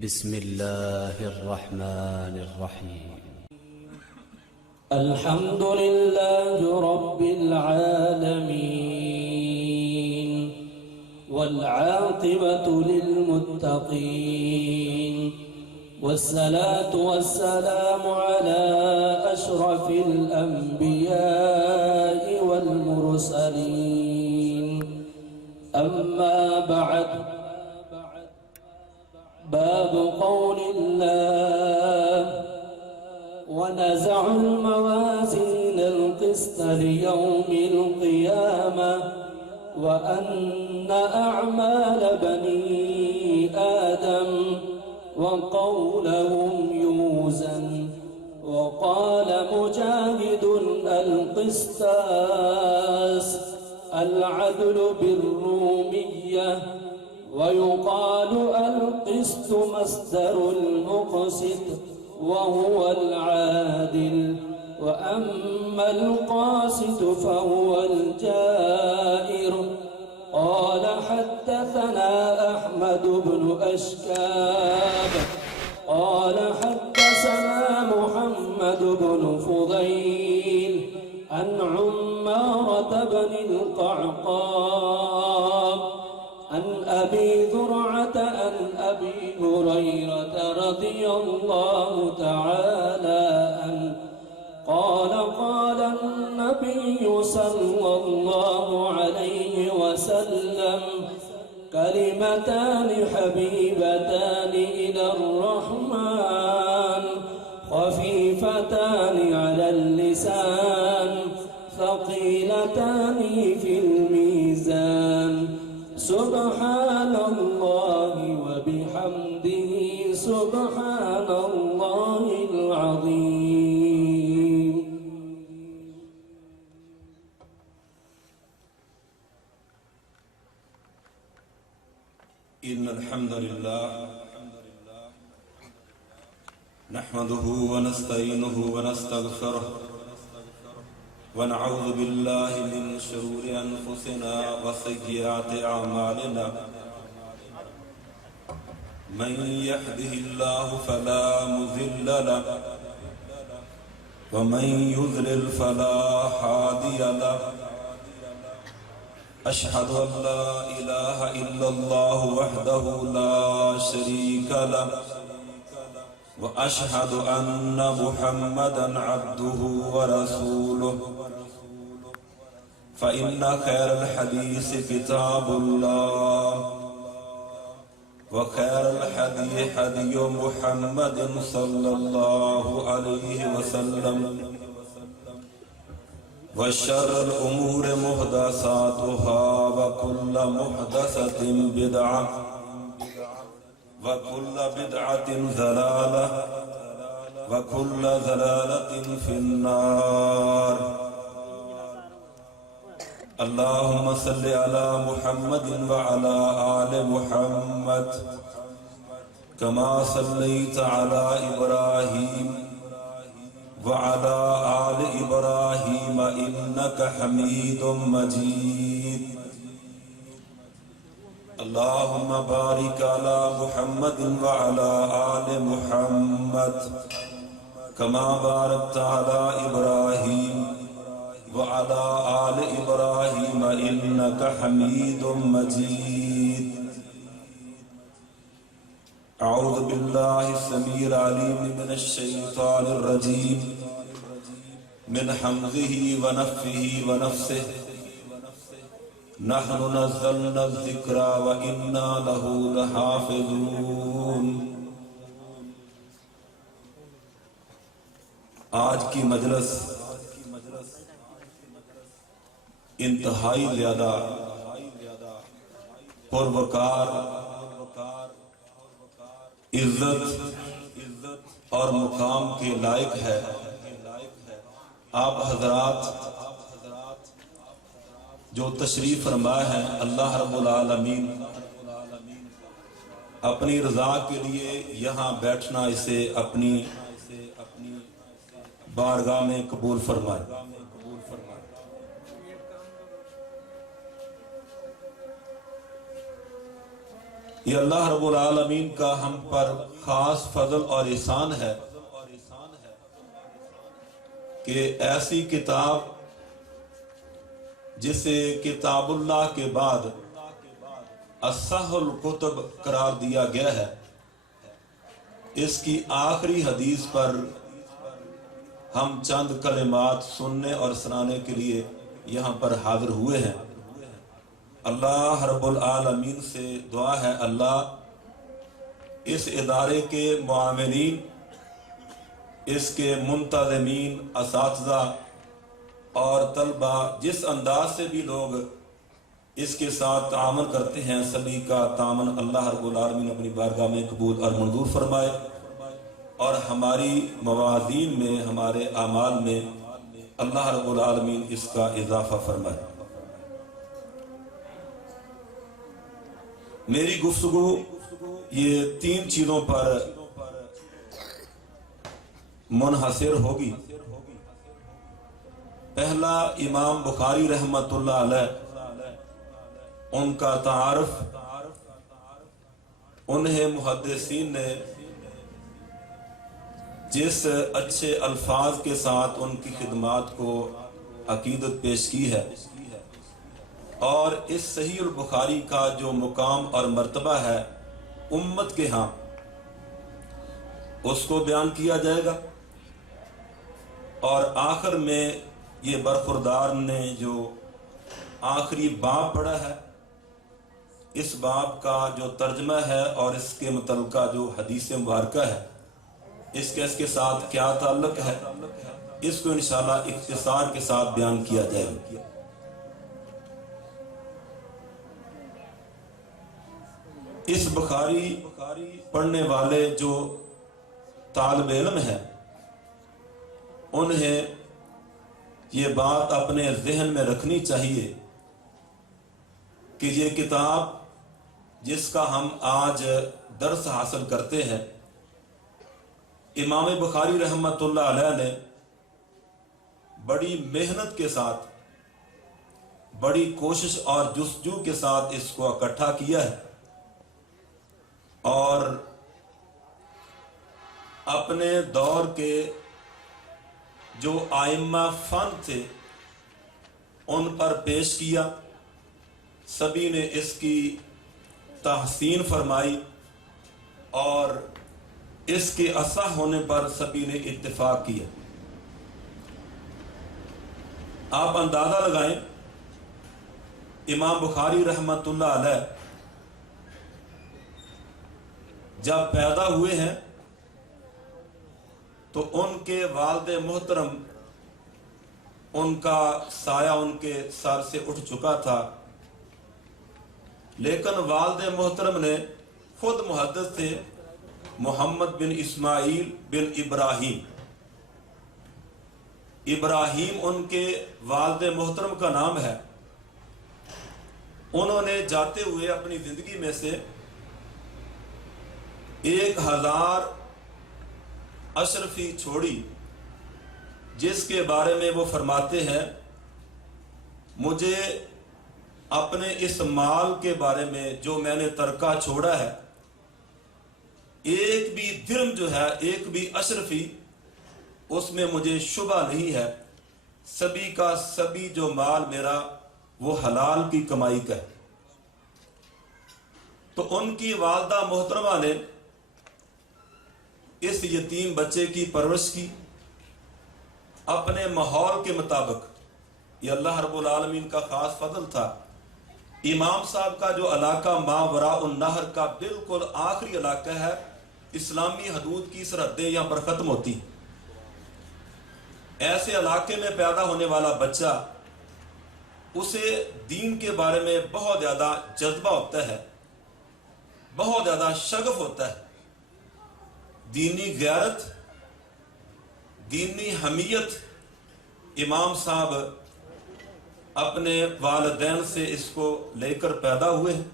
بسم الله الرحمن الرحيم. الحمد لله رب العالمين والعاقبة للمتقين والصلاة والسلام على أشرف الأنبياء والمرسلين. أما بعد، باب قول الله: ونزع الموازين القسط ليوم القيامة وأن أعمال بني آدم وقولهم يوزن. وقال مجاهد: القسطاس العدل بالرومية. ويقال القسط مصدر المقسط وهو العادل، وأما القاسط فهو الجائر. قال: حدثنا أحمد بن أشكاب قال: حدثنا محمد بن فضيل عن عمارة بن القعقاع عن أبي ذرعة عن أبي هريرة رضي الله تعالى عنه قال: قال النبي صلى الله عليه وسلم: كلمتان حبيبتان إلى الرحمن خفيفتان على اللسان ثقيلتان في الميزان، سبحان الله وبحمده سبحان الله العظيم. إن الحمد لله نحمده ونستعينه ونستغفره ونعوذ بالله من شرور أنفسنا وسيئات أعمالنا. من يهده الله فلا مضل له ومن يضلل فلا هادي له. أشهد أن لا إله إلا الله وحده لا شريك له وأشهد أن محمدًا عبده ورسوله. فإن خير الحديث كتاب الله وخير الهدي هدي محمد صلى الله عليه وسلم وشر الأمور محدثاتها وكل محدثة بدعة وكل بدعة ضلالة وكل ضلالة في النار. اللهم صل على محمد وعلى آل محمد كما صليت على إبراهيم وعلى آل إبراهيم إنك حميد مجيد. اللهم بارك على محمد وعلى آل محمد كما باركت على إبراهيم وعلى آل إبراهيم إنك حميد مجيد. أعوذ بالله السميع العليم من الشيطان الرجيم من حمزه ونفخه ونفسه. نحن نزلنا الذكر وإنا له لحافظون. آج کی مجلس انتہائی زیادہ پروقار، عزت اور مقام کے لائق ہے. آپ حضرات جو تشریف فرما ہیں، اللہ رب العالمین اپنی رضا کے لیے یہاں بیٹھنا اسے اپنی بارگاہ میں قبول فرمائے. یہ اللہ رب العالمین کا ہم پر خاص فضل اور احسان ہے کہ ایسی کتاب جسے کتاب اللہ کے بعد اصح الکتب قرار دیا گیا ہے، اس کی آخری حدیث پر ہم چند کلمات سننے اور سنانے کے لیے یہاں پر حاضر ہوئے ہیں۔ اللہ رب العالمین سے دعا ہے اللہ اس ادارے کے معاونین، اس کے منتظمین، اساتذہ اور طلبہ، جس انداز سے بھی لوگ اس کے ساتھ تعاون کرتے ہیں، سبھی کا تعاون اللہ رب العالمین اپنی بارگاہ میں قبول اور منظور فرمائے، اور ہماری موازین میں، ہمارے اعمال میں اللہ رب العالمین اس کا اضافہ فرمائے۔ میری گفتگو یہ 3 چیزوں پر منحصر ہوگی۔ پہلا، امام بخاری رحمۃ اللہ علیہ، ان کا تعارف، انہیں محدثین نے جس اچھے الفاظ کے ساتھ ان کی خدمات کو عقیدت پیش کی ہے، اور اس صحیح البخاری کا جو مقام اور مرتبہ ہے امت کے ہاں، اس کو بیان کیا جائے گا، اور آخر میں یہ برخوردار نے جو آخری باب پڑھا ہے، اس باب کا جو ترجمہ ہے اور اس کے متعلقہ جو حدیث مبارکہ ہے، اس کے ساتھ کیا تعلق ہے، اس کو انشاءاللہ اختصار کے ساتھ بیان کیا جائے گا۔ اس بخاری پڑھنے والے جو طالب علم ہیں، انہیں یہ بات اپنے ذہن میں رکھنی چاہیے کہ یہ کتاب جس کا ہم آج درس حاصل کرتے ہیں، امام بخاری رحمۃ اللہ علیہ نے بڑی محنت کے ساتھ، بڑی کوشش اور جستجو کے ساتھ اس کو اکٹھا کیا ہے، اور اپنے دور کے جو ائمہ فن تھے ان پر پیش کیا، سبھی نے اس کی تحسین فرمائی، اور اس کے اصح ہونے پر سبھی نے اتفاق کیا۔ آپ اندازہ لگائیں، امام بخاری رحمۃ اللہ علیہ جب پیدا ہوئے ہیں تو ان کے والد محترم، ان کا سایہ ان کے سر سے اٹھ چکا تھا، لیکن والد محترم نے خود محدث تھے، محمد بن اسماعیل بن ابراہیم، ابراہیم ان کے والد محترم کا نام ہے۔ انہوں نے جاتے ہوئے اپنی زندگی میں سے 1000 اشرفی چھوڑی، جس کے بارے میں وہ فرماتے ہیں مجھے اپنے اس مال کے بارے میں جو میں نے ترکہ چھوڑا ہے، ایک بھی درم جو ہے، ایک بھی اشرفی، اس میں مجھے شبہ نہیں ہے، سبھی کا سبھی جو مال میرا وہ حلال کی کمائی کا ہے۔ تو ان کی والدہ محترمہ نے اس یتیم بچے کی پرورش کی اپنے ماحول کے مطابق۔ یہ اللہ رب العالمین کا خاص فضل تھا۔ امام صاحب کا جو علاقہ ماوراء النہر کا بالکل آخری علاقہ ہے، اسلامی حدود کی سرحدیں یہاں پر ختم ہوتی۔ ایسے علاقے میں پیدا ہونے والا بچہ، اسے دین کے بارے میں بہت زیادہ جذبہ ہوتا ہے، بہت زیادہ شغف ہوتا ہے، دینی غیرت، دینی حمیت۔ امام صاحب اپنے والدین سے اس کو لے کر پیدا ہوئے ہیں،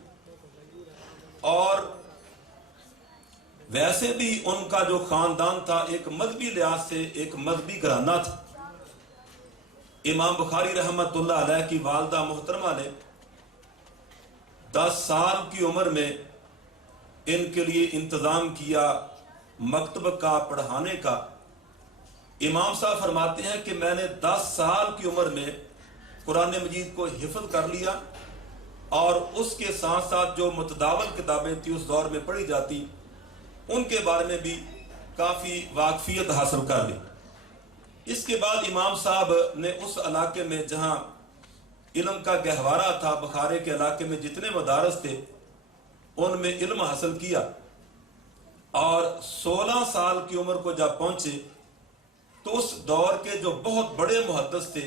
اور ویسے بھی ان کا جو خاندان تھا ایک مذہبی لحاظ سے ایک مذہبی گھرانہ تھا۔ امام بخاری رحمۃ اللہ علیہ کی والدہ محترمہ نے 10 سال کی عمر میں ان کے لیے انتظام کیا مکتب کا پڑھانے کا۔ امام صاحب فرماتے ہیں کہ میں نے 10 سال کی عمر میں قرآن مجید کو حفظ کر لیا، اور اس کے ساتھ ساتھ جو متداول کتابیں تھی اس دور میں پڑھی جاتی ان کے بارے میں بھی کافی واقفیت حاصل کر لی۔ اس کے بعد امام صاحب نے اس علاقے میں جہاں علم کا گہوارہ تھا، بخارے کے علاقے میں جتنے مدارس تھے ان میں علم حاصل کیا، اور 16 سال کی عمر کو جب پہنچے تو اس دور کے جو بہت بڑے محدث تھے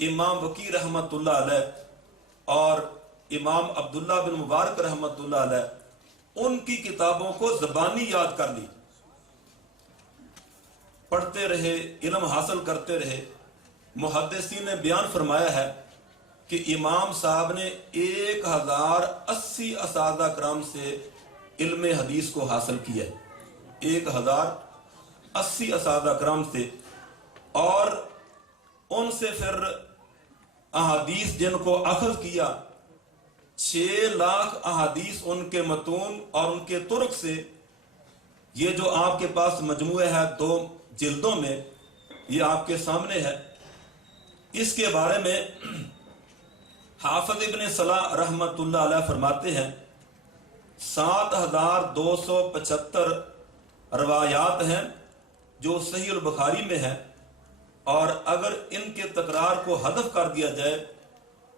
امام وقی رحمت اللہ علیہ اور امام عبداللہ بن مبارک رحمت اللہ علیہ، ان کی کتابوں کو زبانی یاد کر لی، پڑھتے رہے، علم حاصل کرتے رہے۔ محدثین نے بیان فرمایا ہے کہ امام صاحب نے 1080 اساتذہ کرام سے علم حدیث کو حاصل کیا ہے، 1080 اساتذہ کرام سے، اور ان سے پھر احادیث جن کو اخذ کیا 6 لاکھ احادیث ان کے متون اور ان کے طرق سے، یہ جو آپ کے پاس مجموعہ ہے 2 جلدوں میں، یہ آپ کے سامنے ہے۔ اس کے بارے میں حافظ ابن صلاح رحمت اللہ علیہ فرماتے ہیں 7275 روایات ہیں جو صحیح البخاری میں ہیں، اور اگر ان کے تکرار کو حذف کر دیا جائے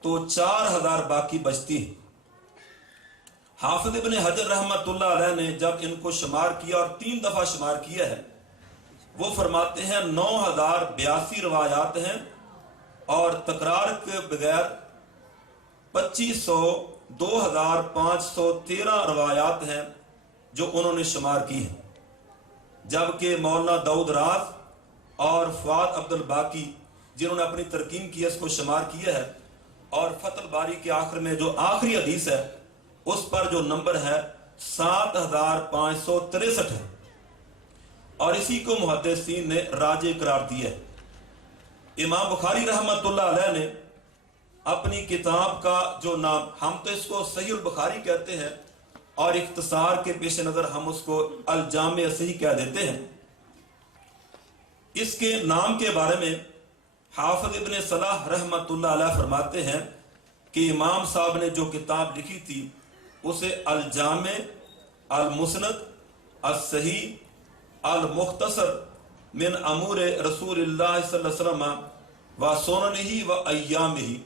تو 4000 باقی بچتی ہیں۔ حافظ ابن حجر رحمت اللہ علیہ نے جب ان کو شمار کیا اور 3 دفعہ شمار کیا ہے، وہ فرماتے ہیں 9082 روایات ہیں، اور تکرار کے بغیر 2500 2513 روایات ہیں جو انہوں نے شمار کی ہیں، جبکہ مولانا داؤد راز اور فواد عبد الباقی جنہوں نے اپنی ترکیم کی اس کو شمار کیا ہے، اور فتح الباری کے آخر میں جو آخری حدیث ہے اس پر جو نمبر ہے 7563 ہے، اور اسی کو محدثین نے راجح قرار دیا ہے۔ امام بخاری رحمت اللہ علیہ نے اپنی کتاب کا جو نام، ہم تو اس کو صحیح البخاری کہتے ہیں اور اختصار کے پیش نظر ہم اس کو الجامع صحیح کہہ دیتے ہیں، اس کے نام کے بارے میں حافظ ابن صلاح رحمت اللہ علیہ فرماتے ہیں کہ امام صاحب نے جو کتاب لکھی تھی اسے الجامع، المسند، الصحیح، المختصر من امور رسول اللہ صلی اللہ علیہ وسلم و سننہ و ایامہ،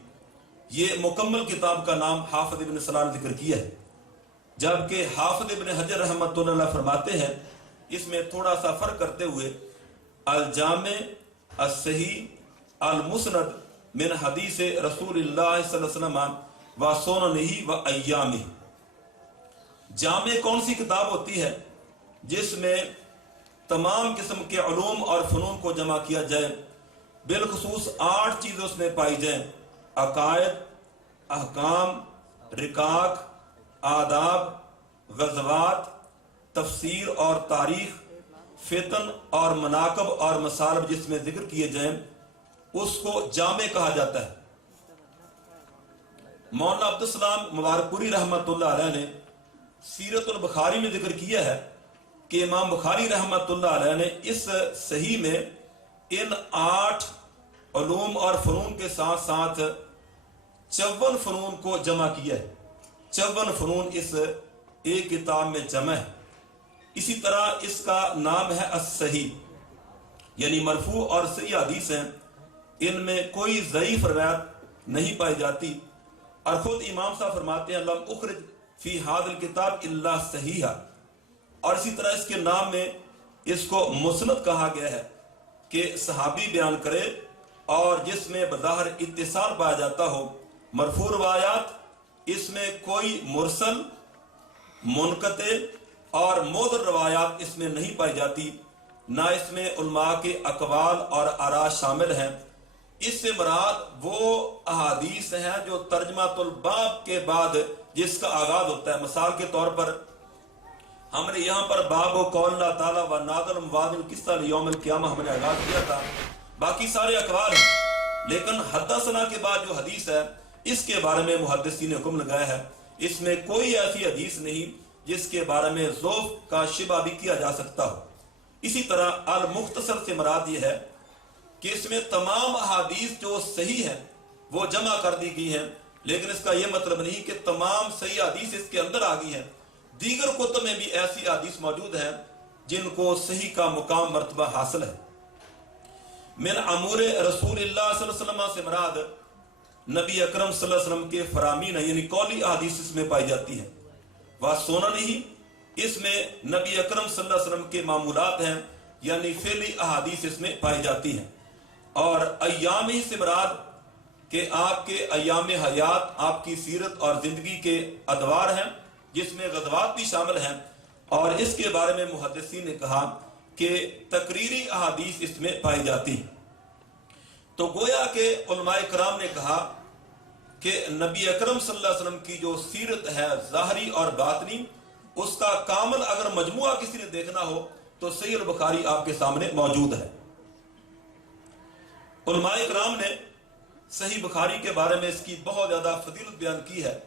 یہ مکمل کتاب کا نام حافظ ابن صلاح نے ذکر کیا ہے، جبکہ حافظ ابن حجر رحمت اللہ علیہ فرماتے ہیں اس میں تھوڑا سا فرق کرتے ہوئے الجامع، الصحیح، المسند من حدیث رسول اللہ صلی اللہ علیہ وسلم و سننہ و ایامہ۔ جامع کون سی کتاب ہوتی ہے؟ جس میں تمام قسم کے علوم اور فنون کو جمع کیا جائے، بالخصوص 8 چیزیں اس میں پائی جائیں: عقائد، احکام، رکاک، آداب، غزوات، تفسیر اور تاریخ، فتن اور مناقب اور مصالب جس میں ذکر کیے جائیں، اس کو جامع کہا جاتا ہے۔ مولانا عبدالسلام مبارک پوری رحمت اللہ علیہ نے سیرت البخاری میں ذکر کیا ہے کہ امام بخاری رحمت اللہ علیہ نے اس صحیح میں ان 8 علوم اور فنون کے ساتھ ساتھ 54 فنون کو جمع کیا ہے۔ 54 فنون اس ایک کتاب میں جمع ہے۔ اسی طرح اس کا نام ہے الصحیح، یعنی مرفوع اور صحیح حدیث ہیں، ان میں کوئی ضعیف روایت نہیں پائی جاتی، اور خود امام صاحب فرماتے ہیں لم اخرج فی ھذا الکتاب الا صحیحا، اور اسی طرح اس کے نام میں اس کو مسند کہا گیا ہے کہ صحابی بیان کرے اور جس میں بظاہر اتصال پایا جاتا ہو۔ مرفوع روایات اس میں کوئی مرسل، منقطع اور موضوع روایات اس میں نہیں پائی جاتی، نہ اس میں علماء کے اقوال اور آراء شامل ہیں۔ اس سے مراد وہ احادیث ہیں جو ترجمۃ الباب کے بعد جس کا آغاز ہوتا ہے۔ مثال کے طور پر ہم نے یہاں پر باب و قول اللہ تعالیٰ و نادر موازن القسط لیوم القیامہ ہم نے آغاز کیا تھا، باقی سارے اقوال ہیں، لیکن حدثنا کے بعد جو حدیث ہے اس کے بارے میں محدثین نے حکم لگایا ہے، اس میں کوئی ایسی حدیث نہیں جس کے بارے میں ضعف کا شبہ بھی کیا جا سکتا ہو۔ اسی طرح المختصر سے مراد یہ ہے کہ اس میں تمام احادیث جو صحیح ہیں وہ جمع کر دی گئی ہیں، لیکن اس کا یہ مطلب نہیں کہ تمام صحیح حدیث اس کے اندر آ گئی ہیں۔ دیگر کتب میں بھی ایسی حدیث موجود ہیں جن کو صحیح کا مقام مرتبہ حاصل ہے۔ من امور رسول اللہ صلی اللہ علیہ وسلم سے مراد نبی اکرم صلی اللہ علیہ وسلم کے فرامین یعنی قولی احادیث اس میں پائی جاتی ہیں۔ وسنن ہی اس میں نبی اکرم صلی اللہ علیہ وسلم کے معمولات ہیں، یعنی فعلی احادیث اس میں پائی جاتی ہیں۔ اور ایام ہی سے مراد کہ آپ کے ایام حیات، آپ کی سیرت اور زندگی کے ادوار ہیں، جس میں غزوات بھی شامل ہیں۔ اور اس کے بارے میں محدثین نے کہا کہ تقریری احادیث اس میں پائی جاتی ہیں۔ تو گویا کہ علماء کرام نے کہا کہ نبی اکرم صلی اللہ علیہ وسلم کی جو سیرت ہے ظاہری اور باطنی، اس کا کامل اگر مجموعہ کسی نے دیکھنا ہو تو صحیح البخاری آپ کے سامنے موجود ہے۔ علماء کرام نے صحیح بخاری کے بارے میں اس کی بہت زیادہ فضیلت بیان کی ہے،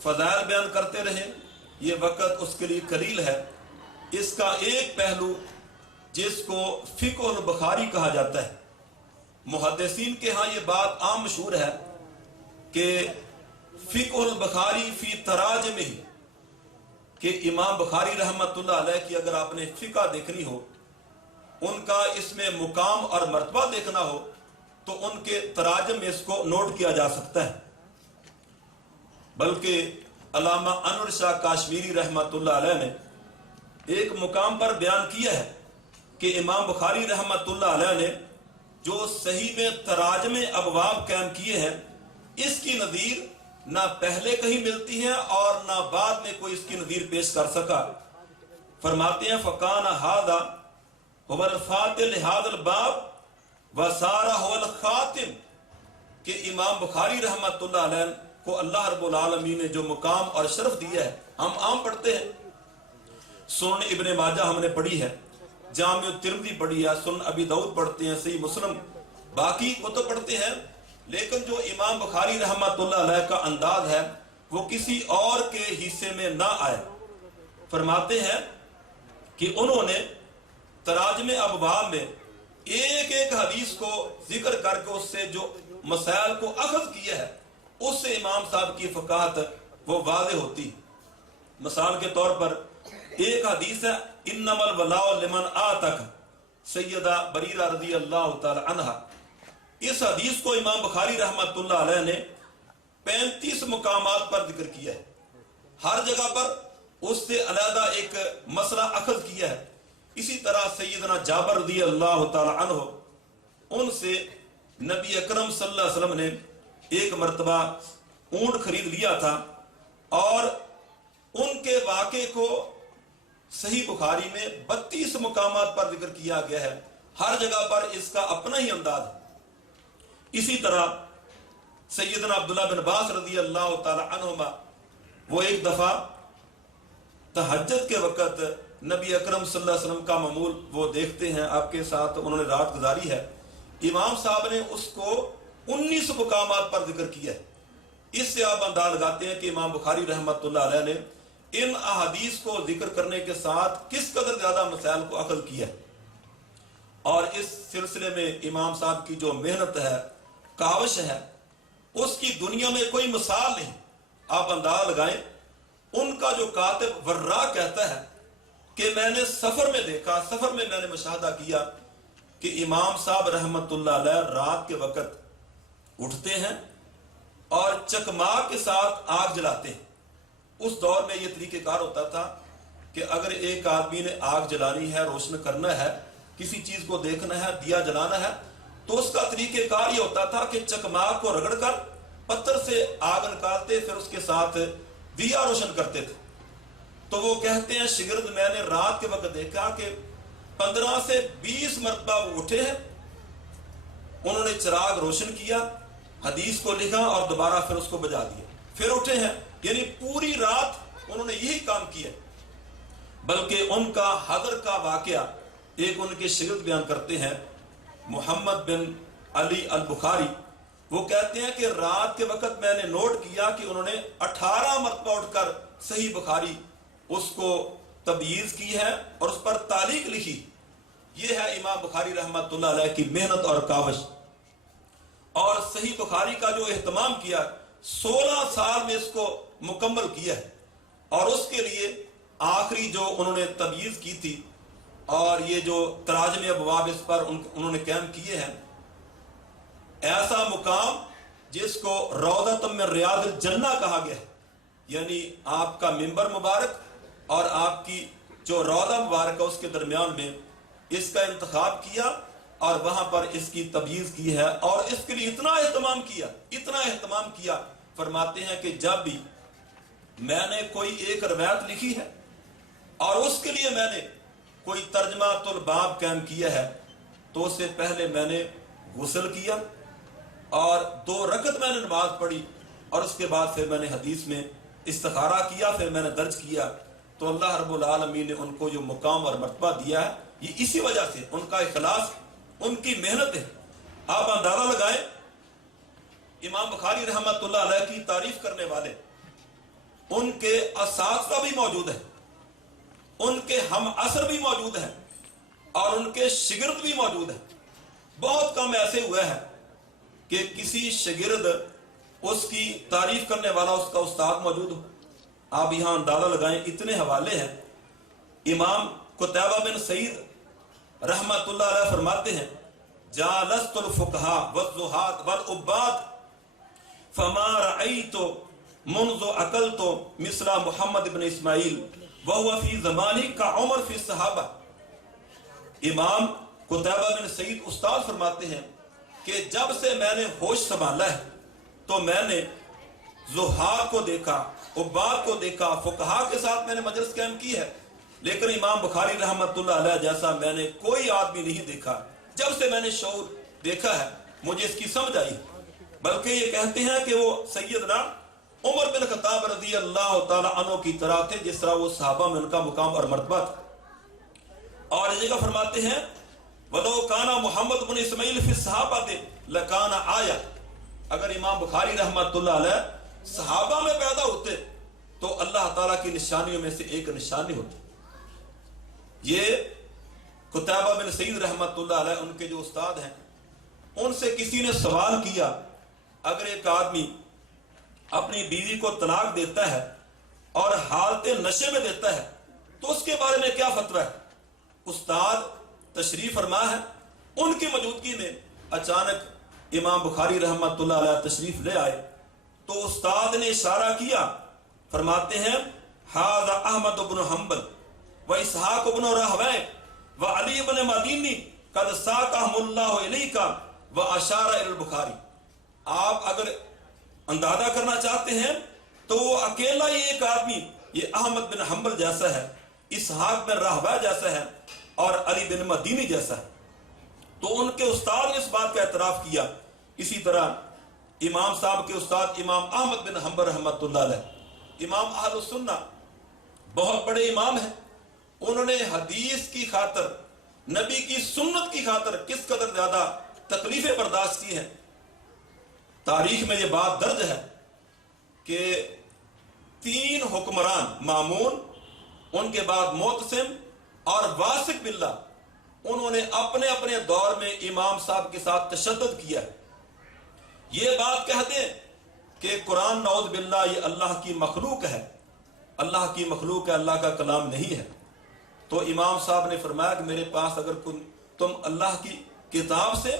فضائل بیان کرتے رہے، یہ وقت اس کے لیے قلیل ہے۔ اس کا ایک پہلو جس کو فقہ البخاری کہا جاتا ہے، محدثین کے ہاں یہ بات عام مشہور ہے کہ فقہ البخاری فی تراجمہ، کہ امام بخاری رحمت اللہ علیہ کی اگر آپ نے فقہ دیکھنی ہو، ان کا اس میں مقام اور مرتبہ دیکھنا ہو، تو ان کے تراجم میں اس کو نوٹ کیا جا سکتا ہے۔ بلکہ علامہ انور شاہ کاشمیری رحمت اللہ علیہ نے ایک مقام پر بیان کیا ہے کہ امام بخاری رحمت اللہ علیہ نے جو صحیح میں تراجم ابواب قائم کیے ہیں، اس کی نظیر نہ پہلے کہیں ملتی ہے اور نہ بعد میں کوئی اس کی نظیر پیش کر سکا۔ فرماتے ہیں فَقَانَ هَذَا هُوَ الْفَاتِحُ لِهَذَا الْبَابِ وَسَارَ هُوَ الْخَاتِمُ، کہ امام بخاری رحمت اللہ علیہ کو اللہ رب العالمین نے جو مقام اور شرف دیا ہے، ہم عام پڑھتے ہیں، سنن ابن ماجہ ہم نے پڑھی ہے، جامع ترمذی پڑھی ہے، سنن ابی داؤد پڑھتے ہیں، صحیح مسلم، باقی کتب پڑھتے ہیں، لیکن جو امام بخاری رحمت اللہ علیہ کا انداز ہے وہ کسی اور کے حصے میں نہ آئے۔ فرماتے ہیں کہ انہوں نے تراجم ابواب میں ایک ایک حدیث کو ذکر کر کے اس سے جو مسائل کو اخذ کیا ہے، اس سے امام صاحب کی فقاہت وہ واضح ہوتی۔ مثال کے طور پر ایک حدیث ہے انما الولاء لمن آتک، سیدہ بریرہ رضی اللہ تعالی عنہ، اس حدیث کو امام بخاری رحمت اللہ علیہ نے 35 مقامات پر ذکر کیا ہے، ہر جگہ پر اس سے علیحدہ ایک مسئلہ اخذ کیا ہے۔ اسی طرح سیدنا جابر رضی اللہ تعالی عنہ، ان سے نبی اکرم صلی اللہ علیہ وسلم نے ایک مرتبہ اونٹ خرید لیا تھا، اور ان کے واقعے کو صحیح بخاری میں 32 مقامات پر ذکر کیا گیا ہے، ہر جگہ پر اس کا اپنا ہی انداز ہے۔ اسی طرح سیدنا عبداللہ بن عباس رضی اللہ تعالی عنہما، وہ ایک دفعہ تہجد کے وقت نبی اکرم صلی اللہ علیہ وسلم کا معمول وہ دیکھتے ہیں، آپ کے ساتھ انہوں نے رات گزاری ہے، امام صاحب نے اس کو 19 مقامات پر ذکر کیا ہے۔ اس سے آپ انداز لگاتے ہیں کہ امام بخاری رحمت اللہ علیہ نے ان احادیث کو ذکر کرنے کے ساتھ کس قدر زیادہ مسائل کو اخذ کیا ہے۔ اور اس سلسلے میں امام صاحب کی جو محنت ہے، کاوش ہے، اس کی دنیا میں کوئی مثال نہیں۔ آپ انداز لگائیں، ان کا جو کاتب ورا کہتا ہے کہ میں نے سفر میں دیکھا، سفر میں میں نے مشاہدہ کیا کہ امام صاحب رحمت اللہ علیہ رات کے وقت اٹھتے ہیں اور چکماق کے ساتھ آگ جلاتے ہیں۔ اس دور میں یہ طریقہ کار ہوتا تھا کہ اگر ایک آدمی نے آگ جلانی ہے، روشن کرنا ہے، کسی چیز کو دیکھنا ہے، دیا جلانا ہے، تو اس کا طریقہ کار یہ ہوتا تھا کہ چکماق کو رگڑ کر پتھر سے آگ نکالتے، پھر اس کے ساتھ دیا روشن کرتے تھے۔ تو وہ کہتے ہیں شگرد میں نے رات کے وقت دیکھا کہ 15 سے 20 مرتبہ وہ اٹھے ہیں، انہوں نے چراغ روشن کیا، حدیث کو لکھا اور دوبارہ پھر اس کو بجا دیا، پھر اٹھے ہیں، یعنی پوری رات انہوں نے یہی کام کیا۔ بلکہ ان کا حضر کا واقعہ ایک ان کے شاگرد بیان کرتے ہیں، محمد بن علی البخاری، وہ کہتے ہیں کہ رات کے وقت میں نے نوٹ کیا کہ انہوں نے 18 مرتبہ اٹھ کر صحیح بخاری اس کو تبییض کی ہے اور اس پر تعلیق لکھی. یہ ہے امام بخاری رحمۃ اللہ علیہ کی محنت اور کاوش. اور صحیح بخاری کا جو اہتمام کیا 16 سال میں اس کو مکمل کیا ہے. اور اس کے لیے آخری جو انہوں نے تبییض کی تھی اور یہ جو تراجم ابواب اس پر انہوں نے قائم کیے ہیں، ایسا مقام جس کو روضۃ من ریاض الجنہ کہا گیا ہے، یعنی آپ کا منبر مبارک اور آپ کی جو روضہ مبارک ہے اس کے درمیان میں اس کا انتخاب کیا اور وہاں پر اس کی تبییض کی ہے. اور اس کے لیے اتنا اہتمام کیا فرماتے ہیں کہ جب بھی میں نے کوئی ایک روایت لکھی ہے اور اس کے لیے میں نے کوئی ترجمہ الباب قائم کیا ہے تو اس سے پہلے میں نے غسل کیا اور 2 رکعت میں نے نماز پڑھی اور اس کے بعد پھر میں نے حدیث میں استخارہ کیا، پھر میں نے درج کیا. تو اللہ رب العالمین نے ان کو جو مقام اور مرتبہ دیا ہے یہ اسی وجہ سے، ان کا اخلاص، ان کی محنت ہے. آپ اندازہ لگائیں امام بخاری رحمۃ اللہ علیہ کی تعریف کرنے والے ان کے اساتذہ بھی موجود ہیں، ان کے ہم عصر بھی موجود ہیں اور ان کے شاگرد بھی موجود ہیں. بہت کم ایسے ہوئے ہیں کہ کسی شاگرد اس کی تعریف کرنے والا اس کا استاد موجود ہو. آپ یہاں اندازہ لگائیں اتنے حوالے ہیں. امام قتیبہ بن سعید رحمۃ اللہ علیہ فرماتے ہیں جالست الفقہاء والزہاد والعباد فما رأیت منذ عقلت مثل محمد بن اسماعیل وهو فی زمانی کا عمر فی الصحابہ. امام قتیبہ بن سعید استاد فرماتے ہیں کہ جب سے میں نے ہوش سنبھالا ہے تو میں نے زہاد کو دیکھا، عباد کو دیکھا، فقہاء کے ساتھ میں نے مجلس قائم کی ہے، لیکن امام بخاری رحمۃ اللہ علیہ جیسا میں نے کوئی آدمی نہیں دیکھا. جب سے میں نے شعور دیکھا ہے مجھے اس کی سمجھ آئی. بلکہ یہ کہتے ہیں کہ وہ سیدنا عمر بن خطاب رضی اللہ تعالی عنہ کی طرح تھے جس طرح وہ صحابہ میں ان کا مقام اور مرتبہ تھا. اور یہ جگہ فرماتے ہیں وَلَوْ كَانَ محمد بن اسماعیل فی الصحابہ لَكَانَ آیَةً. اگر امام بخاری رحمۃ اللہ علیہ صحابہ میں پیدا ہوتے تو اللہ تعالیٰ کی نشانیوں میں سے ایک نشانی ہوتی. یہ قتیبہ بن سعید رحمۃ اللہ علیہ ان کے جو استاد ہیں، ان سے کسی نے سوال کیا اگر ایک آدمی اپنی بیوی کو طلاق دیتا ہے اور حالت نشے میں دیتا ہے تو اس کے بارے میں کیا فتویٰ ہے؟ استاد تشریف فرما ہے، ان کی موجودگی میں اچانک امام بخاری رحمۃ اللہ علیہ تشریف لے آئے تو استاد نے اشارہ کیا، فرماتے ہیں ھذا احمد بن حنبل و اسحاق بن راہویہ و علی بن مدینی قد ساقہم اللہ الیک و اشار الی البخاری. آپ اگر اندازہ کرنا چاہتے ہیں تو وہ اکیلا ہی ایک آدمی یہ احمد بن حنبل جیسا ہے، اسحاق بن راہویہ جیسا ہے اور علی بن مدینی جیسا ہے. تو ان کے استاد نے اس بات کا اعتراف کیا. اسی طرح امام صاحب کے استاد امام احمد بن حنبل رحمۃ اللہ علیہ، امام اہل السنہ، بہت بڑے امام ہیں. انہوں نے حدیث کی خاطر، نبی کی سنت کی خاطر کس قدر زیادہ تکلیفیں برداشت کی ہیں. تاریخ میں یہ بات درج ہے کہ 3 حکمران، مامون، ان کے بعد معتصم اور واثق باللہ، انہوں نے اپنے اپنے دور میں امام صاحب کے ساتھ تشدد کیا ہے. یہ بات کہہ دیں کہ قرآن نعوذ باللہ یہ اللہ کی مخلوق ہے، اللہ کی مخلوق ہے، اللہ کا کلام نہیں ہے. تو امام صاحب نے فرمایا کہ میرے پاس اگر تم اللہ کی کتاب سے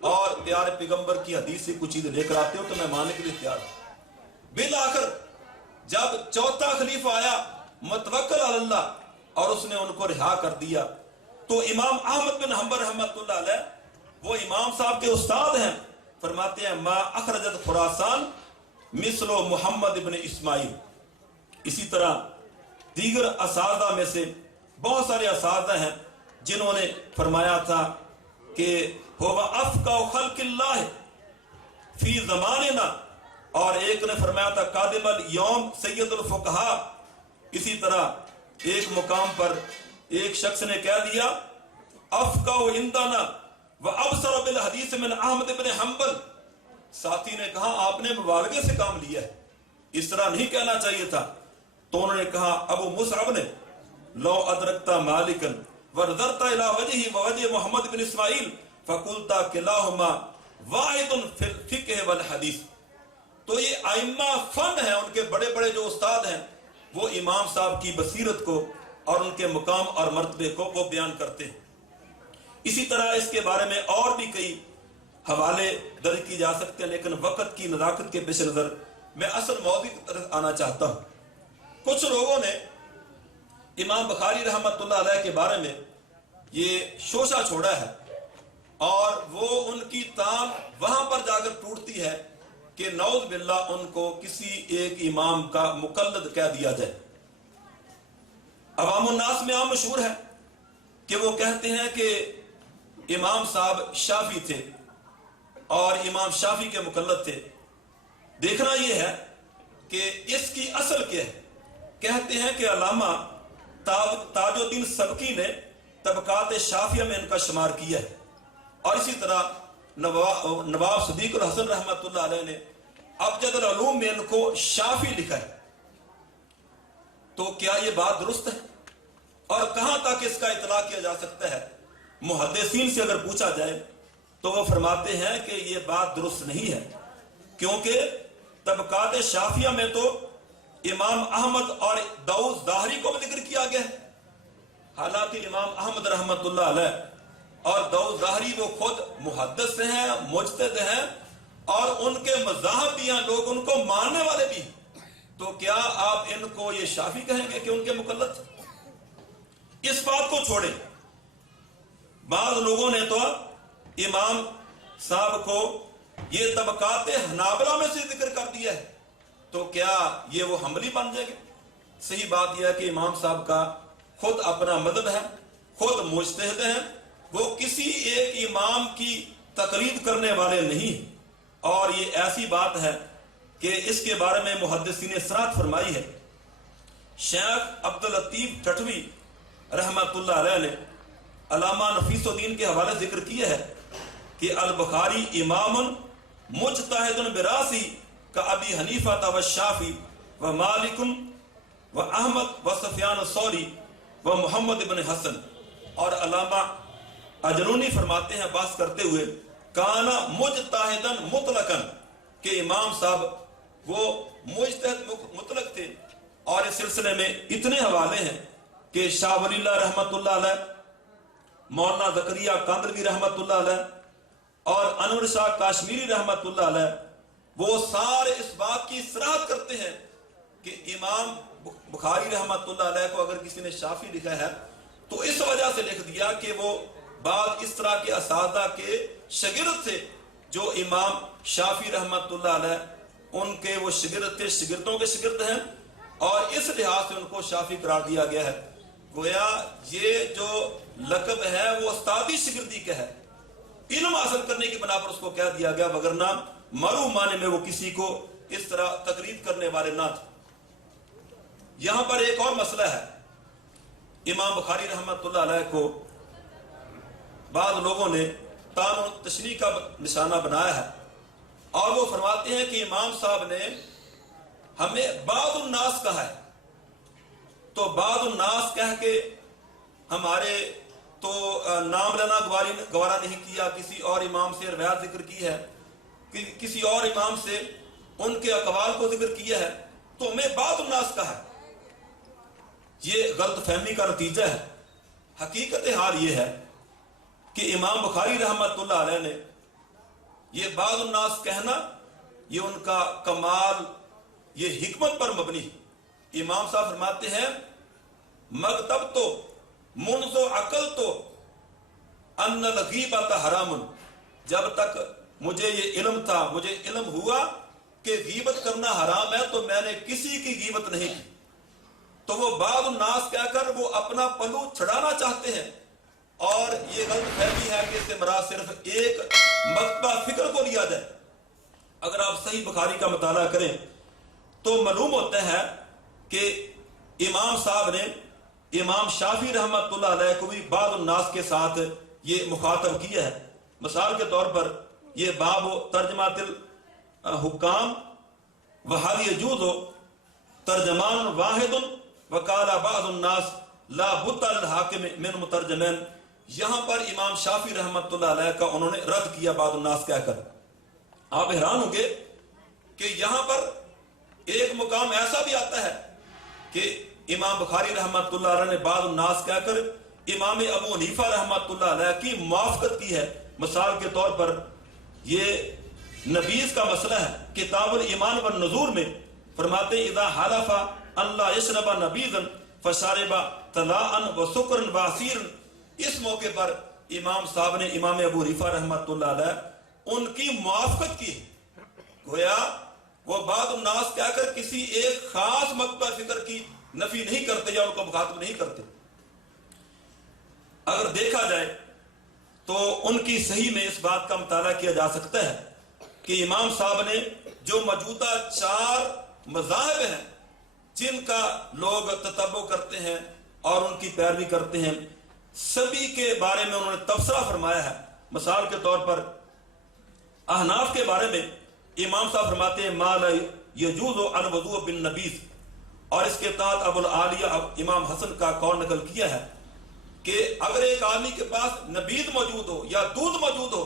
اور پیارے پیغمبر کی حدیث سے کچھ چیزیں لے کر آتے ہو تو میں ماننے کے لیے تیار ہوں. بالآخر جب 4تھا خلیفہ آیا متوکل علی اللہ اور اس نے ان کو رہا کر دیا تو امام احمد بن حنبل رحمۃ اللہ علیہ، وہ امام صاحب کے استاد ہیں، فرماتے ہیں ما اخرجت خراسان مثل محمد بن اسماعیل. اسی طرح دیگر اساتذہ میں سے بہت سارے اساتذہ ہیں جنہوں نے فرمایا تھا کہ هو افقہ خلق اللہ فی زماننا، اور ایک نے فرمایا تھا قادم الیوم سید الفقہاء. اسی طرح ایک مقام پر ایک شخص نے کہہ دیا افقہ عندنا وابصر بالحدیث من احمد بن حنبل. ساتھی نے کہا آپ نے مبالغے سے کام لیا ہے، اس طرح نہیں کہنا چاہیے تھا. تو انہوں نے کہا ابو مصعب نے لو ادرکتا مالکن ونظرتا الی وجہہ ووجہ محمد بن اسماعیل فقلتا کلاہما واحد فی الفقہ والحدیث. تو یہ ائمہ فن ہیں، ان کے بڑے بڑے جو استاد ہیں وہ امام صاحب کی بصیرت کو اور ان کے مقام اور مرتبے کو وہ بیان کرتے ہیں. اسی طرح اس کے بارے میں اور بھی کئی حوالے درج کی جا سکتے ہیں، لیکن وقت کی نزاکت کے پیش نظر میں اصل موضوع کی طرف آنا چاہتا ہوں. کچھ لوگوں نے امام بخاری رحمت اللہ علیہ کے بارے میں یہ شوشہ چھوڑا ہے اور وہ ان کی تان وہاں پر جا کر ٹوٹتی ہے کہ نعوذ باللہ ان کو کسی ایک امام کا مقلد کہہ دیا جائے. عوام الناس میں عام مشہور ہے کہ وہ کہتے ہیں کہ امام صاحب شافعی تھے اور امام شافعی کے مقلد تھے. دیکھنا یہ ہے کہ اس کی اصل کیا ہے. کہتے ہیں کہ علامہ تاج الدین سبکی نے طبقات شافعیہ میں ان کا شمار کیا ہے، اور اسی طرح نواب صدیق الحسن رحمت اللہ علیہ نے ابجد العلوم میں ان کو شافعی لکھا ہے. تو کیا یہ بات درست ہے اور کہاں تک اس کا اطلاع کیا جا سکتا ہے؟ محدثین سے اگر پوچھا جائے تو وہ فرماتے ہیں کہ یہ بات درست نہیں ہے، کیونکہ طبقات شافعیہ میں تو امام احمد اور داؤد ظاہری کو بھی ذکر کیا گیا ہے. حالانکہ امام احمد رحمت اللہ علیہ اور داؤد ظاہری وہ خود محدث ہیں، مجتہد ہیں، اور ان کے مذاہب بھی ہیں، لوگ ان کو ماننے والے بھی ہیں. تو کیا آپ ان کو یہ شافعی کہیں گے کہ ان کے مقلد تھے؟ اس بات کو چھوڑیں. بعض لوگوں نے تو امام صاحب کو یہ طبقات حنابلہ میں سے ذکر کر دیا ہے، تو کیا یہ وہ حنبلی بن جائیں گے؟ صحیح بات یہ ہے کہ امام صاحب کا خود اپنا مذہب ہے، خود مجتہد ہیں، وہ کسی ایک امام کی تقلید کرنے والے نہیں. اور یہ ایسی بات ہے کہ اس کے بارے میں محدثین نے صراحت فرمائی ہے. شیخ عبداللطیف ٹھٹوی رحمت اللہ علیہ نے علامہ نفیس الدین کے حوالے ذکر کیا ہے کہ البخاری امام مجتہد براسی کا ابی حنیفہ و شافعی و مالک و احمد و سفیان الثوری و محمد بن حسن. اور علامہ اجرونی فرماتے ہیں بات کرتے ہوئے کانا مجتہدن مطلقاً کہ امام صاحب وہ مجتہد مطلق تھے. اور اس سلسلے میں اتنے حوالے ہیں کہ شاہ ولی اللہ رحمت اللہ علیہ، مولانا زکریا کاندلوی رحمت اللہ علیہ اور انور شاہ کاشمیری رحمت اللہ علیہ وہ سارے اس بات کی صراحت کرتے ہیں کہ امام بخاری رحمت اللہ علیہ کو اگر کسی نے شافعی لکھا ہے تو اس وجہ سے لکھ دیا کہ وہ بعض اس طرح کے اساتذہ کے شاگرد تھے جو امام شافعی رحمت اللہ علیہ ان کے وہ شاگرد تھے، شاگردوں کے شاگرد ہیں، اور اس لحاظ سے ان کو شافعی قرار دیا گیا ہے. گویا یہ جو لقب ہے وہ استادی شاگردی کا ہے، علم حاصل کرنے کی بنا پر اس کو کہہ دیا گیا، وگرنہ مرو معنی میں وہ کسی کو اس طرح تقلید کرنے والے نہ تھے. یہاں پر ایک اور مسئلہ ہے. امام بخاری رحمت اللہ علیہ کو بعض لوگوں نے طعن و تشریح کا نشانہ بنایا ہے، اور وہ فرماتے ہیں کہ امام صاحب نے ہمیں بعض الناس کہا ہے. تو بعض الناس کہہ کے ہمارے تو نام لینا گوارا نہیں کیا، کسی اور امام سے روایت ذکر کی ہے، کسی اور امام سے ان کے اقوال کو ذکر کیا ہے، تو ہمیں بعض الناس کہا ہے. یہ غلط فہمی کا نتیجہ ہے. حقیقت حال یہ ہے کہ امام بخاری رحمت اللہ علیہ نے یہ بعض الناس کہنا یہ ان کا کمال، یہ حکمت پر مبنی. امام صاحب فرماتے ہیں مکتب تو منذ عقل تو ان الغیبۃ حرام، جب تک مجھے یہ علم تھا، مجھے علم ہوا کہ غیبت کرنا حرام ہے، تو میں نے کسی کی غیبت نہیں کی. تو وہ بعض الناس کہہ کر وہ اپنا پلو چھڑانا چاہتے ہیں، اور یہ غلط فہمی ہے کہ اس سے مراد صرف ایک مکتبہ فکر کو لیا جائے. اگر آپ صحیح بخاری کا مطالعہ کریں تو معلوم ہوتا ہے کہ امام صاحب نے امام شافعی رحمت اللہ علیہ کو بھی بعض الناس کے ساتھ یہ مخاطب کیا ہے. مثال کے طور پر یہ باب ترجمات الحکام وحال یجوز ترجمان واحد وقال بعض الناس لا بد للحاکم من مترجمین. یہاں پر امام شافعی رحمۃ اللہ علیہ کا انہوں نے رد کیا بعض الناس کہہ کر. آپ حیران ہوں گے کہ یہاں پر ایک مقام ایسا بھی آتا ہے کہ امام بخاری رحمۃ اللہ علیہ نے بعض الناس کہہ کر امام ابو حنیفہ رحمۃ اللہ علیہ کی موافقت کی ہے. مثال کے طور پر یہ نبیذ کا مسئلہ ہے. کتاب الایمان والنذور میں فرماتے ہیں اذا حلف ان لا یشرب نبیذا فشارب طلاء وسکرا وعصیرا. اس موقع پر امام صاحب نے امام ابو حنیفہ رحمۃ اللہ علیہ ان کی موافقت کی. گویا وہ بعض الناس کہہ کر کسی ایک خاص مکتبہ فکر کی نفی نہیں کرتے یا ان کو مخاطب نہیں کرتے. اگر دیکھا جائے تو ان کی صحیح میں اس بات کا مطالعہ کیا جا سکتا ہے کہ امام صاحب نے جو موجودہ 4 مذاہب ہیں جن کا لوگ تتبع کرتے ہیں اور ان کی پیروی کرتے ہیں، سبھی کے بارے میں انہوں نے تبصرہ فرمایا ہے. مثال کے طور پر احناف کے بارے میں امام صاحب فرماتے ہیں ما لا یجوز الوضوء بالنبیذ، اور اس کے تحت ابو العالیہ امام حسن کا قول نقل کیا ہے کہ اگر ایک آدمی کے پاس نبیذ موجود ہو یا دودھ موجود ہو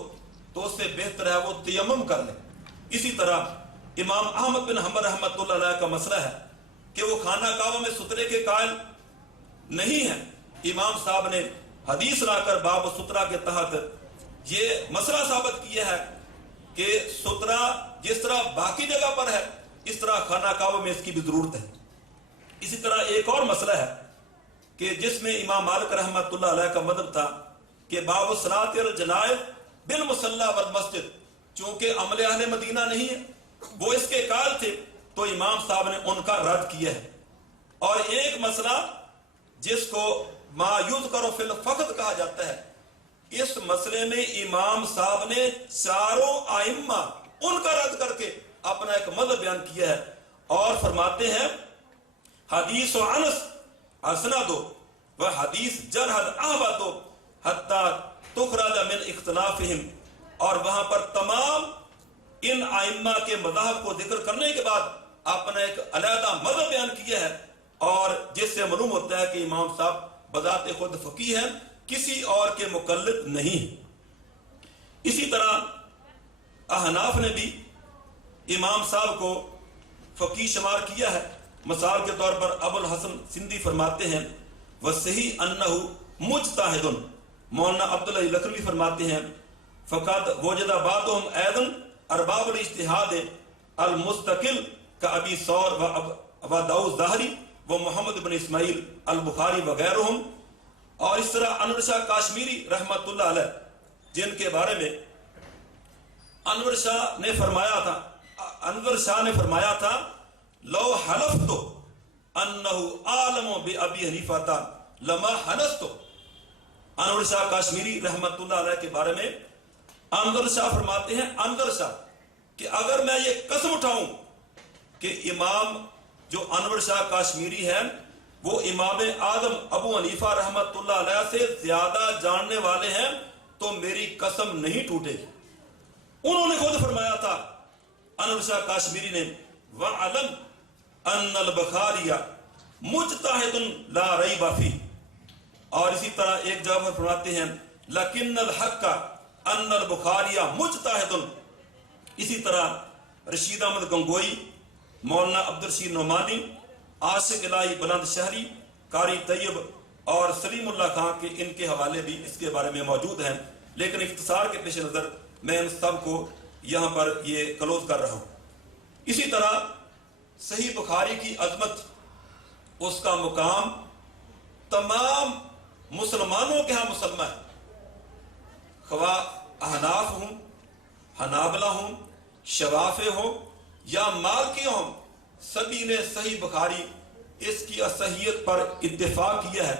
تو اس سے بہتر ہے وہ تیمم کر لے. اسی طرح امام احمد بن حنبل رحمۃ اللہ علیہ کا مسئلہ ہے کہ وہ خانہ کعبہ میں سترے کے قائل نہیں ہیں. امام صاحب نے حدیث لا کر باب سترہ کے تحت یہ مسئلہ ثابت کیا ہے کہ سترہ جس طرح باقی جگہ پر ہے اس طرح خانہ کعبہ میں اس کی بھی ضرورت ہے. اسی طرح ایک اور مسئلہ ہے کہ جس میں امام مالک رحمۃ اللہ علیہ کا مذہب تھا کہ باب الصلاۃ الجنائز بالمصلی والمسجد، چونکہ عمل اہل مدینہ نہیں ہے وہ اس کے قائل تھے تو امام صاحب نے ان کا رد کیا ہے. اور ایک مسئلہ جس کو ما یذکر فی الفقد کہا جاتا ہے، اس مسئلے میں امام صاحب نے 4 ائمہ ان کا رد کر کے اپنا ایک مذہب بیان کیا ہے اور فرماتے ہیں حدیث انس اسناد و حدیث جرحد احبط حتی تخرج من اختلافهم. اور وہاں پر تمام ان ائمہ کے مذاہب کو ذکر کرنے کے بعد اپنا ایک علیحدہ مذہب بیان کیا ہے، اور جس سے معلوم ہوتا ہے کہ امام صاحب بذات خود فقیہ ہیں، کسی اور کے مقلد نہیں. اسی طرح احناف نے بھی امام صاحب کو فقیہ شمار کیا ہے. مثال کے طور پر ابو الحسن سندھی فرماتے ہیں وصحیح انہ مجتہد. مولانا عبداللہ لکھنوی فرماتے ہیں فقط وجد بعضهم ایضا ارباب الاجتہاد المستقل کابی ثور و داؤد ظاہری و محمد بن اسماعیل البخاری وغیرہم. اور اس طرح انور شاہ کاشمیری رحمت اللہ علیہ جن کے بارے میں انور شاہ نے فرمایا تھا لو حلفت انہ عالم بابی حنیفہ لما حنست. انور شاہ کاشمیری رحمت اللہ علیہ کے بارے میں انور شاہ فرماتے ہیں انور شاہ کہ اگر میں یہ قسم اٹھاؤں کہ امام جو انور شاہ کاشمیری ہے وہ امام اعظم ابو حنیفہ رحمت اللہ علیہ سے زیادہ جاننے والے ہیں تو میری قسم نہیں ٹوٹے گی. انہوں نے خود فرمایا تھا انور شاہ کاشمیری نے وَعَلَمْ أَنَّ الْبُخَارِيَ مُجْتَہِدٌ لَا رَيْبَ فِيهِ. اور اسی طرح ایک جگہ پر فرماتے ہیں لَكِنَّ الْحَقَّ أَنَّ الْبُخَارِيَ مُجْتَہِدٌ. اسی طرح رشید احمد گنگوئی، مولانا عبدالرشید نعمانی، عاشق الہی بلند شہری، قاری طیب اور سلیم اللہ خان کے ان کے حوالے بھی اس کے بارے میں موجود ہیں. لیکن اختصار کے پیش نظر میں ان سب کو یہاں پر یہ کلوز کر رہا ہوں. اسی طرح صحیح بخاری کی عظمت، اس کا مقام تمام مسلمانوں کے ہاں مسلمہ ہے، خواہ احناف ہوں، حنابلہ ہوں، شوافع ہوں یا مالکی ہوں، سبھی نے صحیح بخاری اس کی صحیحیت پر اتفاق کیا ہے.